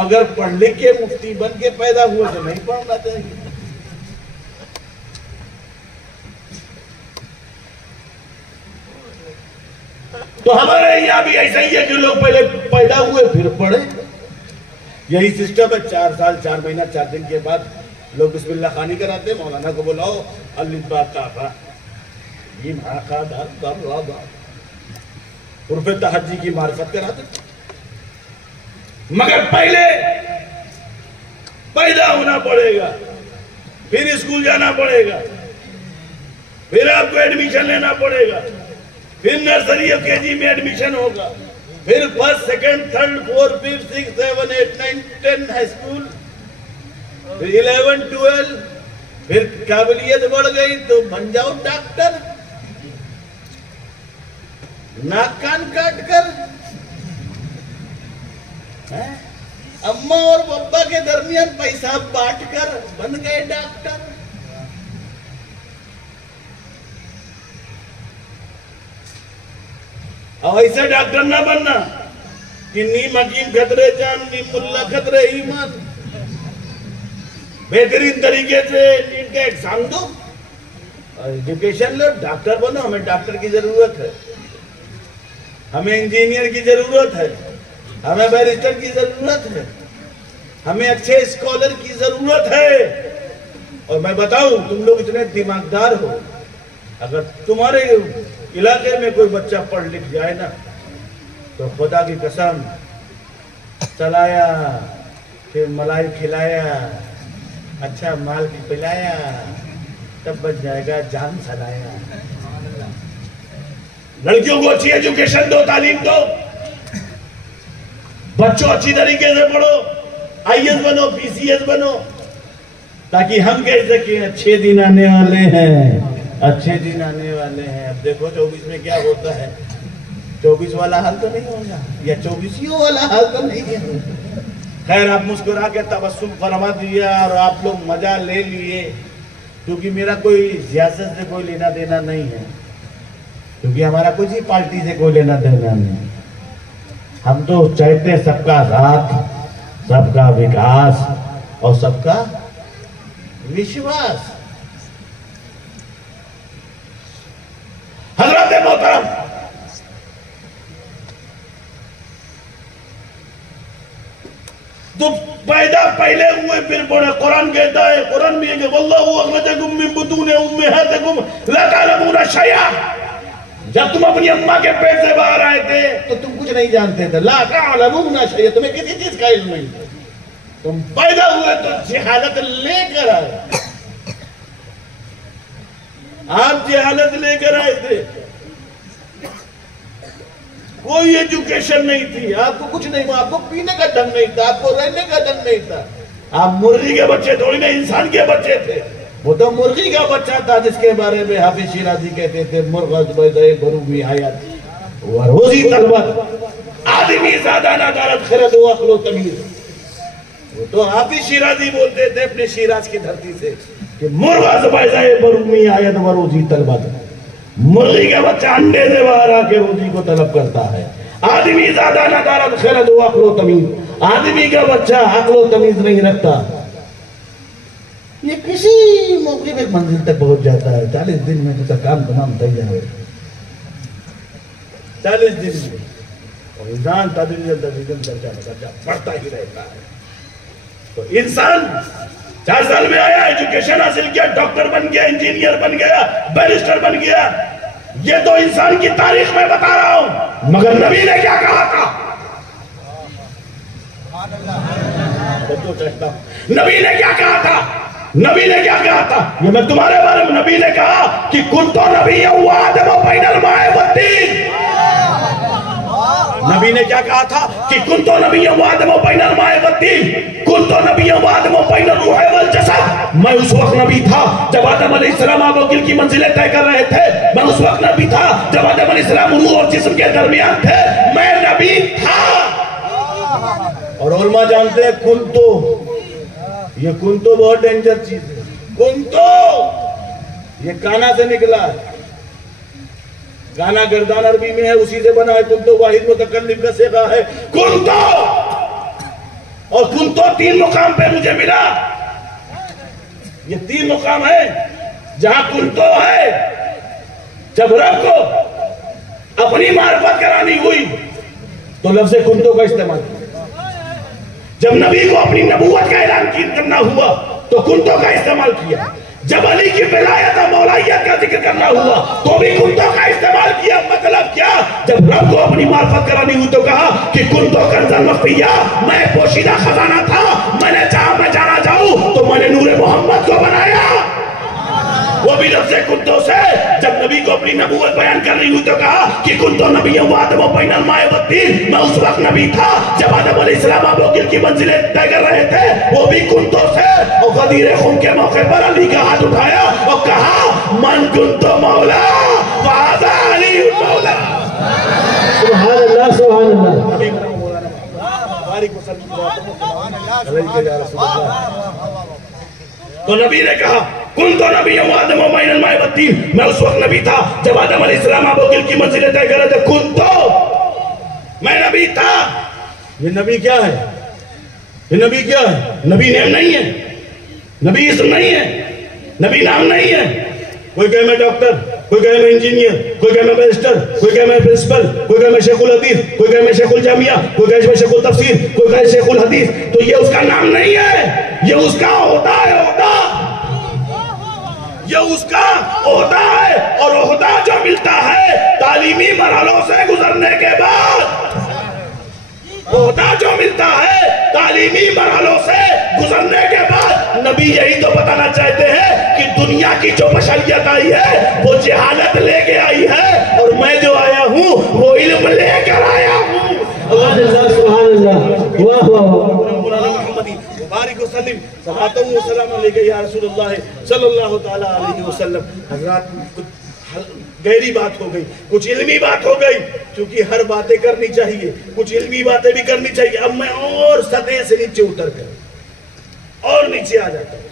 اگر پڑھ لکھ کے مفتی بن کے پیدا ہوئے تو نہیں پڑھنا چاہیے. تو ہمارے یہاں بھی ایسا ہی ہے کہ لوگ پہلے پیدا ہوئے پھر پڑھے. یہی سسٹم ہے. 4 سال 4 مہینہ 4 دن کے بعد لوگ بسم اللہ خوانی کراتے. مولانا کو بلاؤ الف با تا با یہ ماقا دار دار را با حروف تہجی کی معرفت کراتے. مگر پہلے پیدا ہونا پڑے گا، پھر اسکول جانا پڑے گا، پھر آپ کو ایڈمیشن لینا پڑے گا، پھر نرسری اور کے جی میں ایڈمیشن ہوگا، پھر 1st 2nd 3rd 4th 5th 6th 7th 8th 9th 10th high school, پھر 11th 12th. پھر قابلیت بڑھ گئی تو بن جاؤ ڈاکٹر. ناک کان کاٹ کر اماں اور بابا کے درمیان پیسہ بانٹ کر بن گئے ڈاکٹر. اور ایسے ڈاکٹر نہ بننا کہ نیم حکیم خطرے جان نیم ملا خطرے ایمان. بہترین طریقے سے نیٹ کا ایگزام دو، ایجوکیشن لو، ڈاکٹر بنو. ہمیں ڈاکٹر کی ضرورت ہے، ہمیں انجینئر کی ضرورت ہے، ہمیں بیرسٹر کی ضرورت ہے، ہمیں اچھے اسکالر کی ضرورت ہے. اور میں بتاؤں تم لوگ اتنے دماغدار ہو، اگر تمہارے علاقے میں کوئی بچہ پڑھ لکھ جائے نا تو خدا کی قسم چلایا، پھر ملائی کھلایا، اچھا مال پلایا، تب بچ جائے گا جان سلایا۔ لڑکیوں کو اچھی ایجوکیشن دو، تعلیم دو، بچوں اچھی طریقے سے پڑھو، آئی ایس بنو، پی سی ایس بنو، تاکہ ہم کہہ سکیں اچھے دن آنے والے ہیں، اچھے دن آنے والے ہیں۔ اب دیکھو 24 میں کیا ہوتا ہے، 24 والا حال تو نہیں ہوگا، یا 24 والا حال تو نہیں ہے۔ خیر آپ مسکرا کے تبسم فرما دیا اور آپ لوگ مزہ لے لیے، کیونکہ میرا کوئی سیاست سے کوئی لینا دینا نہیں ہے، کیونکہ ہمارا کسی پارٹی سے کوئی لینا دینا نہیں۔ ہم تو چاہتے ہیں سب کا ساتھ، سب کا وکاس اور سب کا وشواس۔ حضرت محترم، تو پیدا پہلے ہوئے پھر بڑے، قرآن کہتا ہے، قرآن بھی ہے کہ وَاللَّهُ أَخْرَجَكُم مِّن بُطُونِ أُمَّهَاتِكُمْ لَا تَعْلَمُونَ شَيْئًا۔ جب تم اپنی اماں کے پیٹ سے باہر آئے تھے تو تم کچھ نہیں جانتے تھے، لا تعلمون شیئا، تمہیں کسی چیز کا علم نہیں تھا۔ تم پیدا ہوئے تو جہالت لے کر آئے، آپ جہالت لے کر آئے تھے، کوئی ایجوکیشن نہیں تھی، آپ کو کچھ نہیں، آپ کو پینے کا ڈھنگ نہیں تھا، آپ کو رہنے کا ڈھنگ نہیں تھا۔ آپ مرغی کے بچے تھوڑی نہیں، انسان کے بچے تھے۔ وہ تو مرغی کا بچہ تھا جس کے بارے میں حافظ شیرازی کہتے تھے، مرغ زبیدہ برومی حیات و روزی طلبت آدمی زیادہ ندارت خرد و عقل و تمیز۔ وہ تو حافظ شیرازی بولتے تھے اپنے شیراز کی دھرتی سے کہ مرغ زبیدہ برومی حیات و روزی طلبت، مرغی کا بچہ انڈے سے باہر آ کے روزی کو طلب کرتا ہے۔ آدمی زیادہ ندارت خرد و عقل و تمیز، آدمی کا بچہ عقل و تمیز نہیں رکھتا، یہ کسی موقع میں منزل تک پہنچ جاتا ہے۔ 40 دن میں تو کام تمام تیار ہے، 40 دن میں، اور انسان تدریجاً بڑھتا ہی رہتا ہے۔ تو انسان 4 سال میں آیا، ایجوکیشن حاصل کیا، ڈاکٹر بن گیا، انجینئر بن گیا، بیرسٹر بن گیا، یہ تو انسان کی تاریخ میں بتا رہا ہوں۔ مگر نبی نے کیا کہا تھا؟ نبی نے کیا کہا تھا؟ نبی نے کیا کہا تھا؟ یہ میں تمہارے بارے میں، نبی نے کہا کہ کنت نبیا وآدم بین الماء والطین۔ نبی نے کیا کہا تھا کہ کنت نبیا وآدم بین الماء والطین، کنت نبیا وآدم بین الروح والجسد۔ میں اس وقت نبی تھا جب آدم علیہ السلام آب و گل کی منزلیں طے کر رہے تھے، میں اس وقت نبی تھا جب آدم علیہ السلام روح اور جسم کے درمیان تھے، میں نبی تھا۔ اور علماء جانتے ہیں کنتو، یہ کنتو بہت ڈینجر چیز ہے۔ کنتو یہ کانا سے نکلا ہے، کانا گردان عربی میں ہے، اسی سے بنا ہے۔ کنتو واحد متکلم کا صیغہ ہے، کنتو۔ اور کنتو 3 مقام پہ مجھے ملا، یہ 3 مقام ہے جہاں کنتو ہے۔ جب رب کو اپنی معرفت کرانی ہوئی تو لفظ کنتو کا استعمال کیا، جب نبی کو اپنی نبوت کا اعلان کرنا ہوا تو کنتو کا استعمال کیا، جب علی کی ولایت اور مولایت کا ذکر کرنا ہوا تو بھی کنتو کا استعمال کیا۔ مطلب کیا؟ جب رب کو اپنی معرفت کرانی ہوئی تو کہا کہ کنتو کنزا مخفیہ، میں پوشیدہ خزانہ تھا، میں نے چاہا میں جانا جاؤں تو میں نے نور محمد کو بنایا، وہ بھی لفظ کنتو سے۔ جب نبی کو اپنی نبوت بیان کرنی ہوئی تو کہا کہ کنتو نبی وآدم بین الماء والطین، میں اس وقت نبی تھا جب آدم علیہ السلام آب و گل کی منزلیں طے کر رہے تھے، وہ بھی کنتو سے۔ اور غدیر خم کے موقع پر علی کا ہاتھ اٹھایا اور کہا من کنتو مولا فہذا علی مولا۔ سبحان اللہ، سبحان اللہ۔ تو نبی نے کہا کنتو نبی وآدم بین الماء والطین، میں اس وقت نبی تھا جب آدم علیہ السلام آب و گل کی منزلیں طے کر رہے تھے، کنتو، میں نبی تھا۔ یہ نبی کیا ہے؟ یہ نبی کیا ہے؟ نبی نیم نہیں ہے، نبی اسم نہیں ہے، نبی نام نہیں ہے۔ کوئی کہے میں ڈاکٹر، کوئی کہے میں انجینئر، کوئی کہے میں بیرسٹر، کوئی کہے میں پرنسپل، کوئی کہے میں شیخ الحدیث، کوئی کہے میں شیخ الجامعہ، کوئی کہے میں شیخ التفسیر، کوئی کہے شیخ الحدیث۔ تو یہ اس کا نام نہیں ہے، یہ اس کا عہدہ ہے، عہدہ، یہ اس کا عہدہ ہے۔ اور عہدہ جو ملتا ہے تعلیمی مرحلوں سے گزرنے کے بعد، عہدہ جو ملتا ہے تعلیمی مرحلوں سے گزرنے کے بعد، نبی یہی تو بتانا چاہتے ہیں کہ دنیا کی جو بشریت آئی ہے وہ جہالت لے کے آئی ہے، اور میں جو آیا ہوں وہ علم لے کر آیا ہوں. سبحان اللہ، واہ واہ. بارک وسلم صلاتوں و سلام علیکہ یا رسول اللہ صلی اللہ تعالی علیہ وسلم. حضرات کچھ گہری بات ہو گئی، کچھ علمی بات ہو گئی، کیونکہ ہر باتیں کرنی چاہیے، کچھ علمی باتیں بھی کرنی چاہیے. اب میں اور سطح سے نیچے اتر کر اور نیچے آ جاتا ہوں،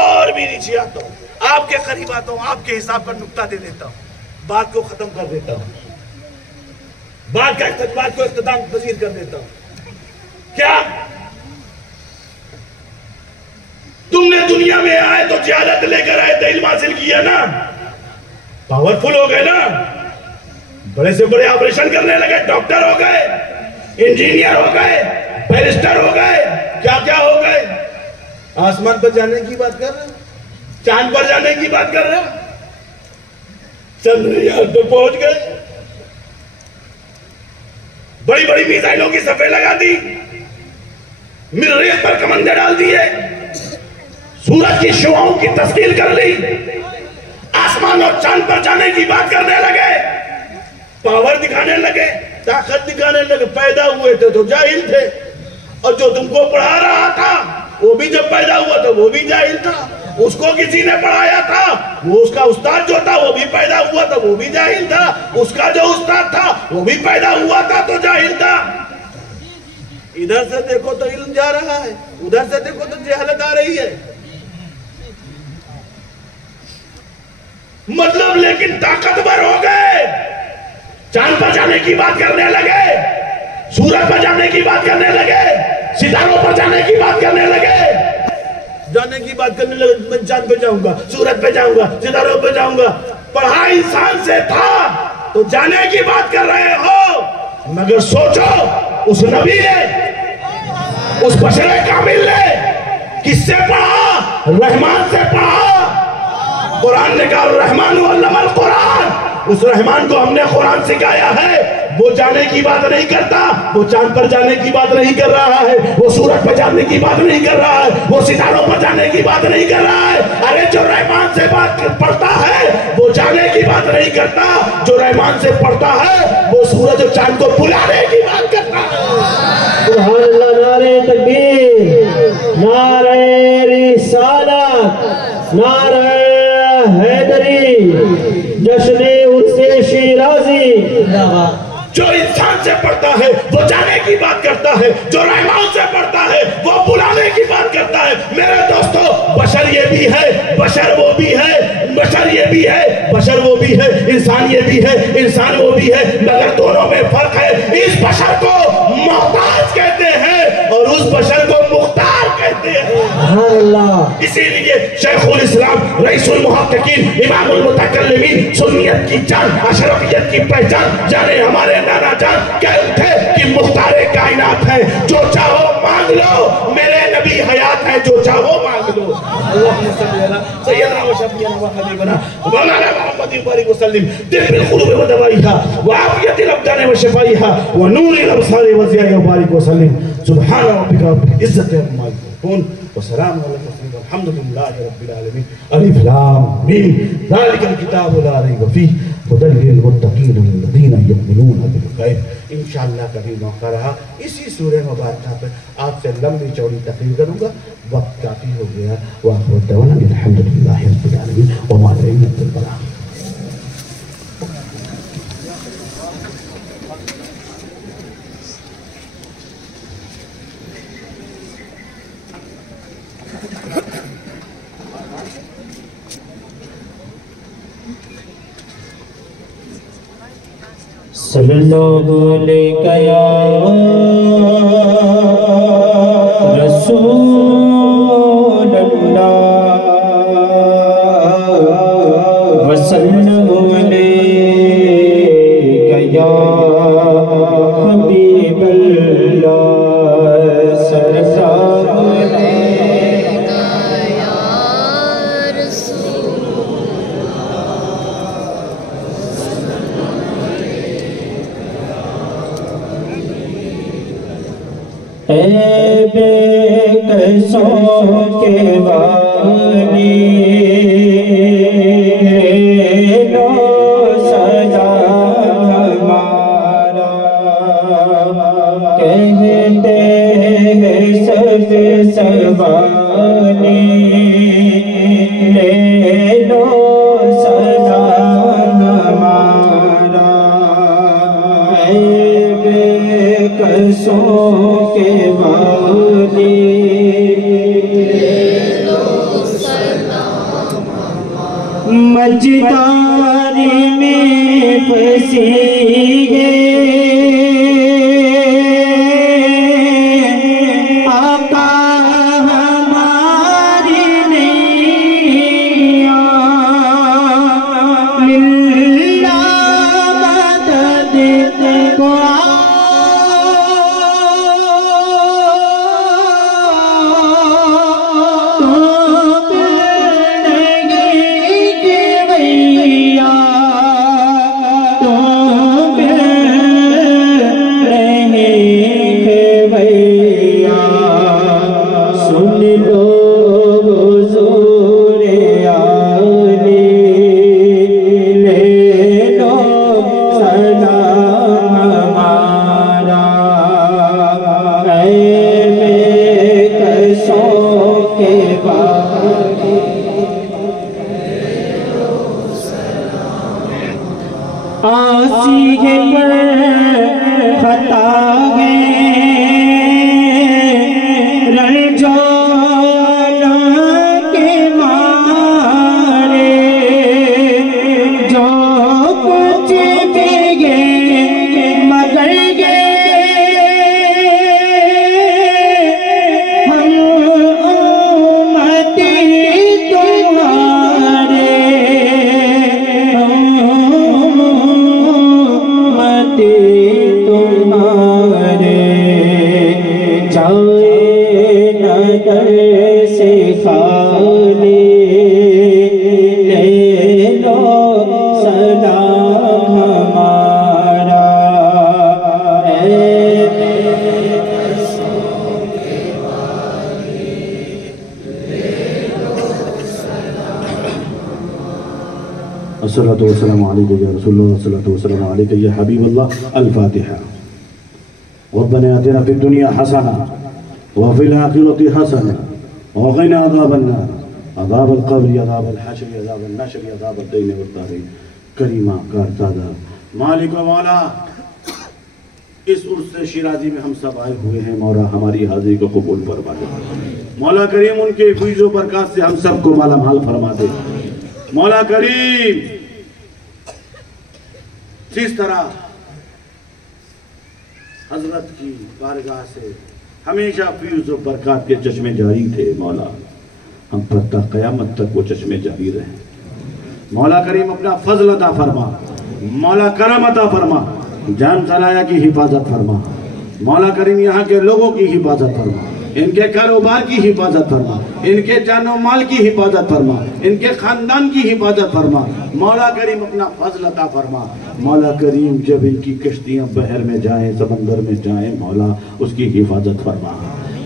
اور بھی نیچے آتا ہوں، آپ کے قریب آتا ہوں، آپ کے حساب پر نقطہ دے دیتا ہوں، بات کو ختم کر دیتا ہوں، بات کو اختتام پذیر کر دیتا ہوں. کیا تم نے دنیا میں آئے تو جہالت لے کر آئے تو علم حاصل کیا نا، پاورفل ہو گئے نا، بڑے سے بڑے آپریشن کرنے لگے، ڈاکٹر ہو گئے، انجینئر ہو گئے، بیرسٹر ہو گئے، کیا کیا ہو گئے. آسمان پر جانے کی بات کر رہے، چاند پر جانے کی بات کر رہے، چندریان پہ پہنچ گئے، بڑی بڑی میزائلوں کی صفیں لگا دی، مریخ پر کمندے ڈال دیے، سورج کی شعاؤں کی تشکیل کر لی، آسمان اور چاند پر جانے کی بات کرنے لگے، پاور دکھانے لگے، طاقت دکھانے لگے. پیدا ہوئے تھے تو جاہل تھے، اور جو تم کو پڑھا رہا تھا وہ بھی جب پیدا ہوا تھا وہ بھی جاہل تھا، اس کو کسی نے پڑھایا تھا، وہ اس کا استاد جو تھا وہ بھی پیدا ہوا تھا وہ بھی جاہل تھا، اس کا جو استاد تھا وہ بھی پیدا ہوا تھا تو جاہل تھا. ادھر سے دیکھو تو علم جا رہا ہے، ادھر سے دیکھو تو جہالت آ رہی ہے. مطلب لیکن طاقتور ہو گئے، چاند پر جانے کی بات کرنے لگے، سورج پر جانے کی بات کرنے لگے، ستاروں پر جانے کی بات کرنے لگے، جانے کی بات کرنے لگے. میں چاند پہ جاؤں گا، سورج پہ جاؤں گا، ستاروں پہ جاؤں گا. پڑھا انسان سے تھا تو جانے کی بات کر رہے ہو، مگر سوچو اس نبی نے، اس بشر کامل نے کس سے پڑھا؟ رحمان سے پڑھا. قرآن نے کہا رحمان علم القرآن، اس رحمان کو ہم نے قرآن سکھایا ہے. وہ جانے کی بات نہیں کرتا، وہ چاند پر جانے کی بات نہیں کر رہا ہے، وہ سورج پر جانے کی بات نہیں کر رہا ہے، وہ ستاروں پر جانے کی بات نہیں کر رہا ہے. ارے جو رحمان سے بات پڑھتا ہے وہ جانے کی بات نہیں کرتا، جو رحمان سے پڑھتا ہے وہ سورج اور چاند کو بلانے کی بات کرتا ہے. سبحان اللہ. نعرہ تکبیر، نعرہ رسالت، نعرہ حیدری، جشن عرس شیرازی. جو انسان سے پڑھتا ہے وہ جانے کی بات کرتا ہے، جو رحمان سے پڑھتا ہے وہ بلانے کی بات کرتا ہے. میرے دوستو، بشر یہ بھی ہے، بشر وہ بھی ہے، بشر یہ بھی ہے، بشر وہ بھی ہے، انسان یہ بھی ہے، انسان وہ بھی ہے، مگر دونوں میں فرق ہے. اس بشر کو محتاج کہتے ہیں اور اس بشر کو مختار کہتے ہیں. سبحان اللہ. اسی لیے شیخ الاسلام، رئیس المحققین، امام المتکلمین، سنیت کی جان، اشرفیت کی پہچان، جانے ہمارے نانا جان کہتے تھے کہ مختار کائنات ہے، جو چاہو مانگ لو، میرے نبی حیات ہے، جو چاہو مانگ لو. اللہم صلی علی سیدنا و شفیعنا و حبیبنا مولانا محمد بارک وسلم طب القلوب و دوائها وعافیت الابدان و شفائها و نور الابصار و ضیاء و بارک وسلم. سبحان ربک رب العزت عما یصفون وسلام علی المرسلین والحمد للہ رب العالمین. الف لام میم ذالک الکتاب لا ریب فیہ ہدی للمتقین الذین یؤمنون بالغیب. انشاءاللہ کبھی موقع رہا اسی سورہ مبارکہ پر آپ سے لمبی چوڑی تقریر کروں گا، وقت کافی ہو گیا. وآخر دعوانا الحمدللہ رب العالمین وما علینا الا البلاغ. صلی اللہ علیہ یا رسول اللہ وسلم علیہ یا حبیب اللہ صلی اللہ علیہ یا رسول اللہ. اے بے قصوں کے والی لو سجا ہمارا کہتے ہیں سب سوالی لے لو سجا ہمارا اے بے قصوں کے والی مجداری میں پھنسی گئے آقا ہماری نیا للہ مدد کو آسی ہے پر خطا ہے رجانا کے مارے جو کچھ بھی گئے مگر گئے ہم امتی تمہارے تمہارے جائے نظر سے خالی لے لو سلام ہمارا اے الصلاة والسلام عليك يا رسول الله الصلاة والسلام عليك يا حبيب الله الفاتحة ربنا آتنا في الدنيا حسنة وفي الآخرة حسنة وقنا عذاب النار عذاب القبر عذاب الحشر عذاب النشر عذاب الدين والدارين کریمہ کارزادہ مالک و مولا اس عرص شیرازی میں ہم سب آئے ہوئے ہیں مولا ہماری حاضری کو قبول فرما دے مولا کریم ان کے فیض و برکات سے ہم سب کو مالا مال فرما دے مولا کریم جس طرح حضرت کی بارگاہ سے ہمیشہ فیض و برکات کے چشمے جاری تھے مولا ہم پر تا قیامت تک وہ چشمے جاری رہیں مولا کریم اپنا فضل عطا فرما مولا کرم عطا فرما جان سلایا کی حفاظت فرما مولا کریم یہاں کے لوگوں کی حفاظت فرما ان کے کاروبار کی حفاظت فرما ان کے جان و مال کی حفاظت فرما ان کے خاندان کی حفاظت فرما مولا کریم اپنا فضل عطا فرما مولا کریم جب ان کی کشتیاں بحر میں جائیں سمندر میں جائیں مولا اس کی حفاظت فرما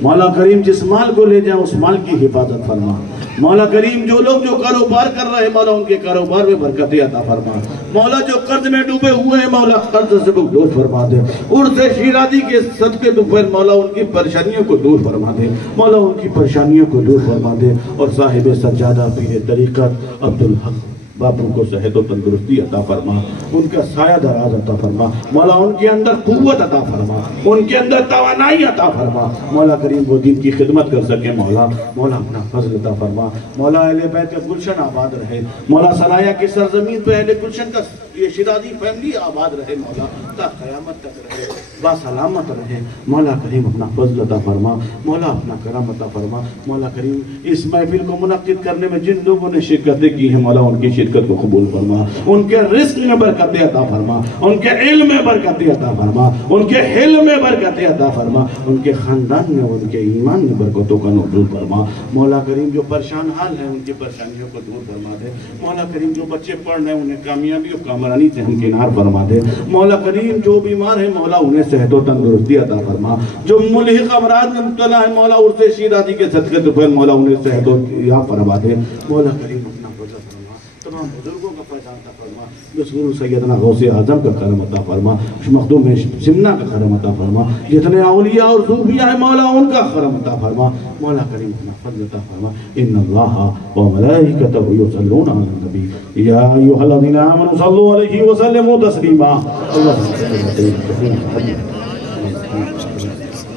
مولا کریم جس مال کو لے جائیں اس مال کی حفاظت فرما مولا کریم جو لوگ جو کاروبار کر رہے ہیں مولا ان کے کاروبار میں برکتیں عطا فرما مولا جو قرض میں ڈوبے ہوئے ہیں مولا قرض سے دور فرما دے عرص شیرازی کے صدقے دوپہر مولا ان کی پریشانیوں کو دور فرما دے مولا ان کی پریشانیوں کو دور فرما دے اور صاحب سجادہ پیر طریقت عبدالحق باپو کو صحت و تندرستی عطا فرما ان کا سایہ دراز عطا فرما مولا ان کے اندر قوت عطا فرما ان کے اندر توانائی عطا فرما مولا کریم وہ دین کی خدمت کر سکے مولا اپنا فضل عطا فرما مولا اہل بیت کا گلشن آباد رہے مولا سرایہ کی سرزمین پہ اہل گلشن کا یہ شیرازی فیملی آباد رہے مولا تا قیامت تک رہے با سلامت رہے مولا کریم اپنا فضل عطا فرما مولا اپنا کرم عطا فرما مولا کریم اس محفل کو منعقد کرنے میں جن لوگوں نے شرکتیں کی ہیں مولا ان کی شرکت کو قبول فرما، ان کے رزق میں برکتیں عطا فرما، ان کے علم میں برکتیں عطا فرما، ان کے حلم میں برکتیں عطا فرما، ان کے خاندان میں ان کے ایمان میں برکتوں کا نزول فرما۔ مولا کریم جو پریشان حال ہیں ان کی پریشانیوں کو دور فرما دے۔ مولا کریم جو بچے پڑھ رہے ہیں انہیں کامیابی اور کامرانی سے ہمکنار فرما دے۔ مولا کریم جو بیمار ہیں مولا انہیں صحت و تندرستی عطا فرما، جو ملحق امراض میں مبتلا ہیں مولا ان سے شیرازی کے صدقے تو پھر مولا انہیں صحت و یاب فرما دے۔ مولا کریم اپنا فضل فرما، تمام بزرگوں کا فیض عطا فرما، رسول سیدنا غوث اعظم کا کرم عطا فرما، مخدوم سمنا کا کرم عطا فرما، جتنے اولیاء اور صوفیاء ہیں مولا ان کا کرم عطا فرما۔ مولا کریم اپنا فضل عطا فرما۔ ان اللہ وملائکتہ یصلون علی النبی یا ایھا الذین آمنوا صلوا علیہ وسلموا تسلیما۔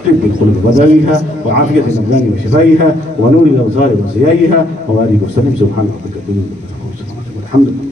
طب القلوب ودوائها وعافية الأبدان وشفائها ونور الأبصار وضيائها وبارك وسلم سبحان ربك رب العزة عما يصفون والحمد لله.